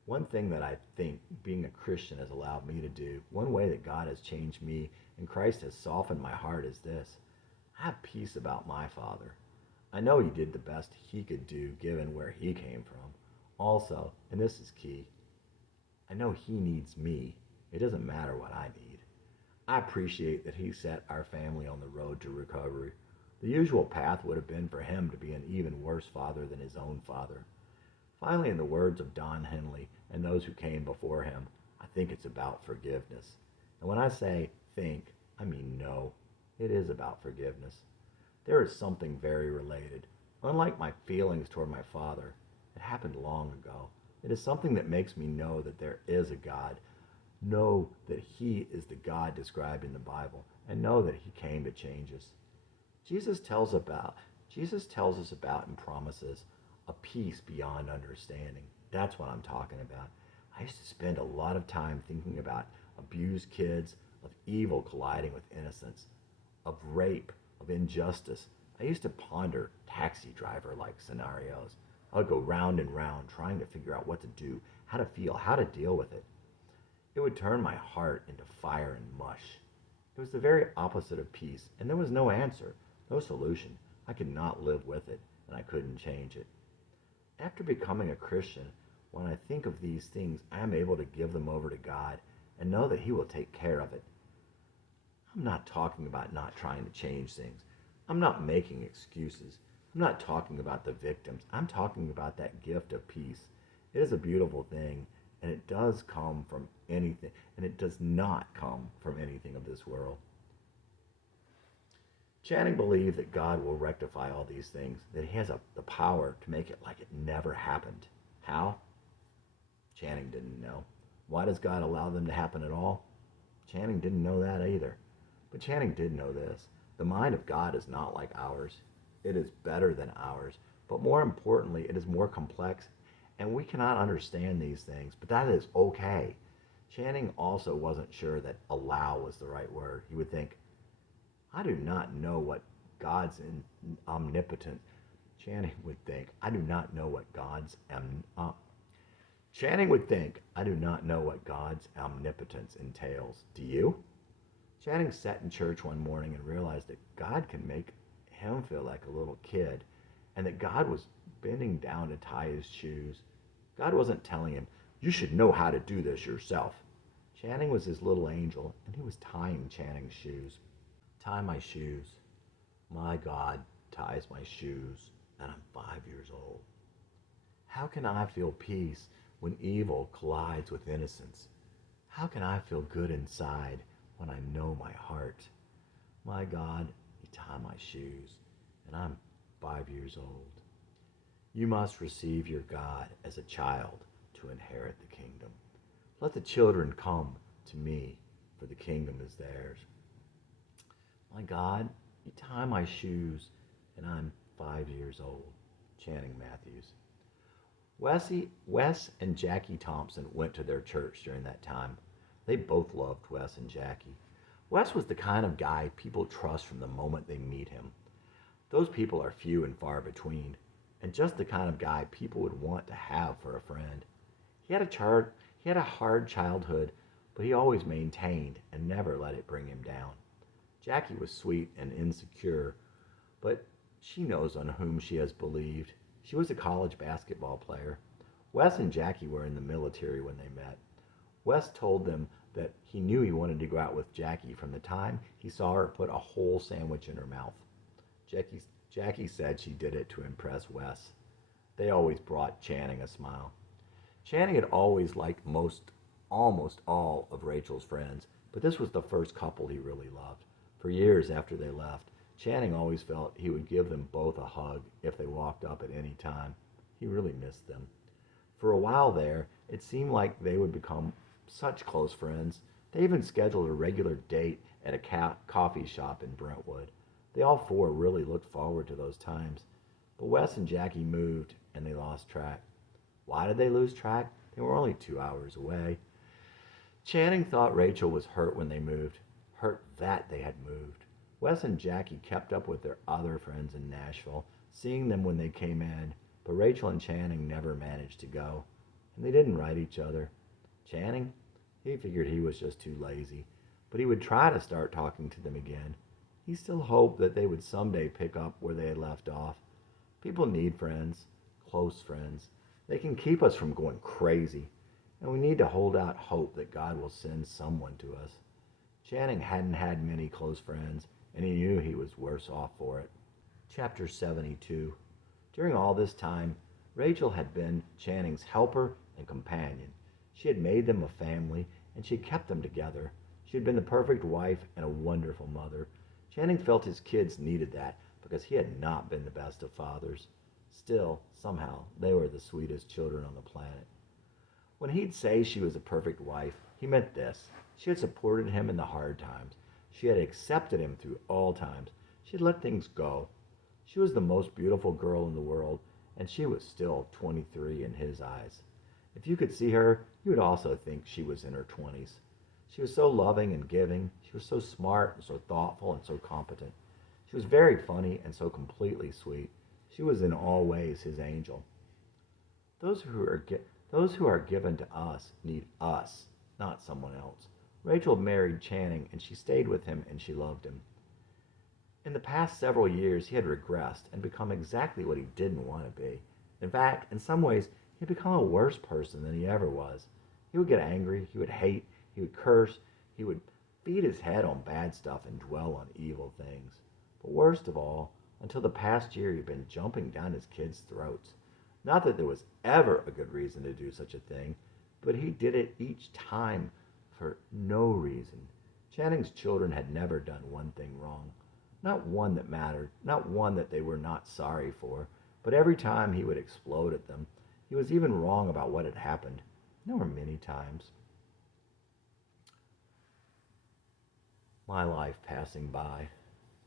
One thing that I think being a Christian has allowed me to do, one way that God has changed me and Christ has softened my heart is this. I have peace about my Father. I know he did the best he could do given where he came from. Also, and this is key, I know he needs me. It doesn't matter what I need. I appreciate that he set our family on the road to recovery. The usual path would have been for him to be an even worse father than his own father. Finally, in the words of Don Henley and those who came before him, I think it's about forgiveness. And when I say think, I mean no. It is about forgiveness. There is something very related. Unlike my feelings toward my father, it happened long ago. It is something that makes me know that there is a God, know that he is the God described in the Bible, and know that he came to change us. Jesus tells us about and promises a peace beyond understanding. That's what I'm talking about. I used to spend a lot of time thinking about abused kids, of evil colliding with innocence, of rape, of injustice. I used to ponder taxi driver-like scenarios. I would go round and round trying to figure out what to do, how to feel, how to deal with it. It would turn my heart into fire and mush. It was the very opposite of peace, and there was no answer, no solution. I could not live with it, and I couldn't change it. After becoming a Christian, when I think of these things, I am able to give them over to God and know that he will take care of it. I'm not talking about not trying to change things. I'm not making excuses. I'm not talking about the victims. I'm talking about that gift of peace. It is a beautiful thing, and it does come from anything, and it does not come from anything of this world. Channing believed that God will rectify all these things, that he has the power to make it like it never happened. How? Channing didn't know. Why does God allow them to happen at all? Channing didn't know that either. But Channing did know this. The mind of God is not like ours. It is better than ours. But more importantly, it is more complex, and we cannot understand these things, but that is okay. Channing also wasn't sure that allow was the right word. He would think, I do not know what God's omnipotent. Channing would think, I do not know what God's Channing would think, I do not know what God's omnipotence entails. Do you? Channing sat in church one morning and realized that God can make him feel like a little kid, and that God was bending down to tie his shoes. God wasn't telling him, you should know how to do this yourself. Channing was his little angel, and he was tying Channing's shoes. Tie my shoes. My God ties my shoes, and I'm 5 years old. How can I feel peace when evil collides with innocence? How can I feel good inside when I know my heart? My God, you tie my shoes, and I'm 5 years old. You must receive your God as a child to inherit the kingdom. Let the children come to me, for the kingdom is theirs. My God, you tie my shoes, and I'm 5 years old. Channing Matthews. Wes and Jackie Thompson went to their church during that time. They both loved Wes and Jackie. Wes was the kind of guy people trust from the moment they meet him. Those people are few and far between, and just the kind of guy people would want to have for a friend. He had a hard childhood, but he always maintained and never let it bring him down. Jackie was sweet and insecure, but she knows on whom she has believed. She was a college basketball player. Wes and Jackie were in the military when they met. Wes told them that he knew he wanted to go out with Jackie from the time he saw her put a whole sandwich in her mouth. Jackie said she did it to impress Wes. They always brought Channing a smile. Channing had always liked almost all of Rachel's friends, but this was the first couple he really loved. For years after they left, Channing always felt he would give them both a hug if they walked up at any time. He really missed them. For a while there, it seemed like they would become such close friends. They even scheduled a regular date at a coffee shop in Brentwood. They all four really looked forward to those times. But Wes and Jackie moved, and they lost track. Why did they lose track? They were only 2 hours away. Channing thought Rachel was hurt when they moved, hurt that they had moved. Wes and Jackie kept up with their other friends in Nashville, seeing them when they came in, but Rachel and Channing never managed to go, and they didn't write each other. Channing? He figured he was just too lazy, but he would try to start talking to them again. He still hoped that they would someday pick up where they had left off. People need friends, close friends. They can keep us from going crazy, and we need to hold out hope that God will send someone to us. Channing hadn't had many close friends, and he knew he was worse off for it. Chapter 72. During all this time, Rachel had been Channing's helper and companion. She had made them a family, and she had kept them together. She had been the perfect wife and a wonderful mother. Channing felt his kids needed that because he had not been the best of fathers. Still, somehow, they were the sweetest children on the planet. When he'd say she was a perfect wife, he meant this. She had supported him in the hard times. She had accepted him through all times. She had let things go. She was the most beautiful girl in the world, and she was still 23 in his eyes. If you could see her, you would also think she was in her 20s. She was so loving and giving. She was so smart and so thoughtful and so competent. She was very funny and so completely sweet. She was in all ways his angel. Those who are given to us need us, not someone else. Rachel married Channing, and she stayed with him, and she loved him. In the past several years, he had regressed and become exactly what he didn't want to be. In fact, in some ways, he had become a worse person than he ever was. He would get angry, he would hate, he would curse, he would beat his head on bad stuff and dwell on evil things. But worst of all, until the past year, he'd been jumping down his kids' throats. Not that there was ever a good reason to do such a thing, but he did it each time for no reason. Channing's children had never done one thing wrong. Not one that mattered, not one that they were not sorry for, but every time he would explode at them, he was even wrong about what had happened. There were many times. My life passing by,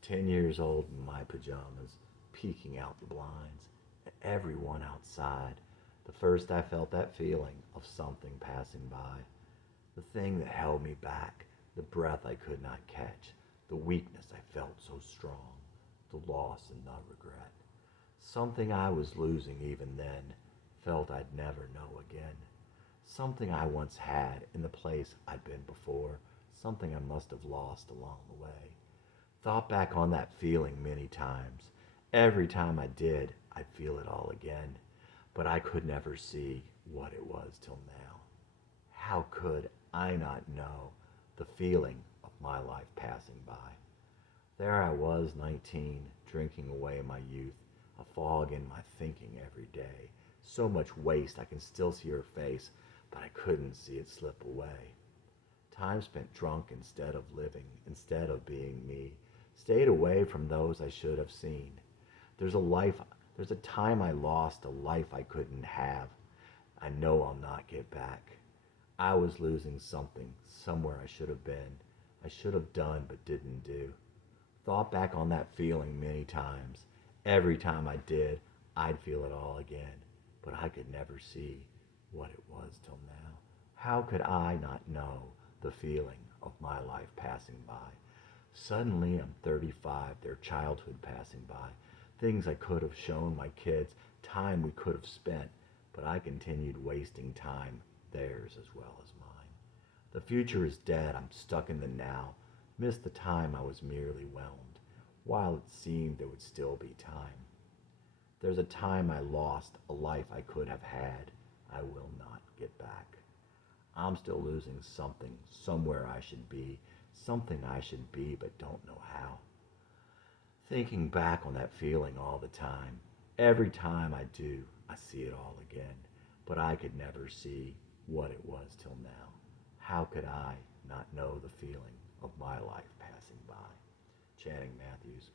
10 years old in my pajamas, peeking out the blinds, at everyone outside. The first I felt that feeling of something passing by. The thing that held me back, the breath I could not catch, the weakness I felt so strong, the loss and the regret. Something I was losing even then, felt I'd never know again. Something I once had in the place I'd been before, something I must have lost along the way. Thought back on that feeling many times. Every time I did, I'd feel it all again. But I could never see what it was till now. How could I not know the feeling of my life passing by? There I was, 19, drinking away my youth, a fog in my thinking every day. So much waste I can still see her face, but I couldn't see it slip away. Time spent drunk instead of living, instead of being me. Stayed away from those I should have seen. There's a time I lost, a life I couldn't have. I know I'll not get back. I was losing something, somewhere I should have been. I should have done but didn't do. Thought back on that feeling many times. Every time I did, I'd feel it all again. But I could never see what it was till now. How could I not know the feeling of my life passing by? Suddenly I'm 35, their childhood passing by. Things I could have shown my kids, time we could have spent, but I continued wasting time, theirs as well as mine. The future is dead, I'm stuck in the now. Missed the time I was merely whelmed, while it seemed there would still be time. There's a time I lost, a life I could have had, I will not get back. I'm still losing something, somewhere I should be, something I should be but don't know how. Thinking back on that feeling all the time, every time I do, I see it all again, but I could never see what it was till now. How could I not know the feeling of my life passing by? Channing Matthews.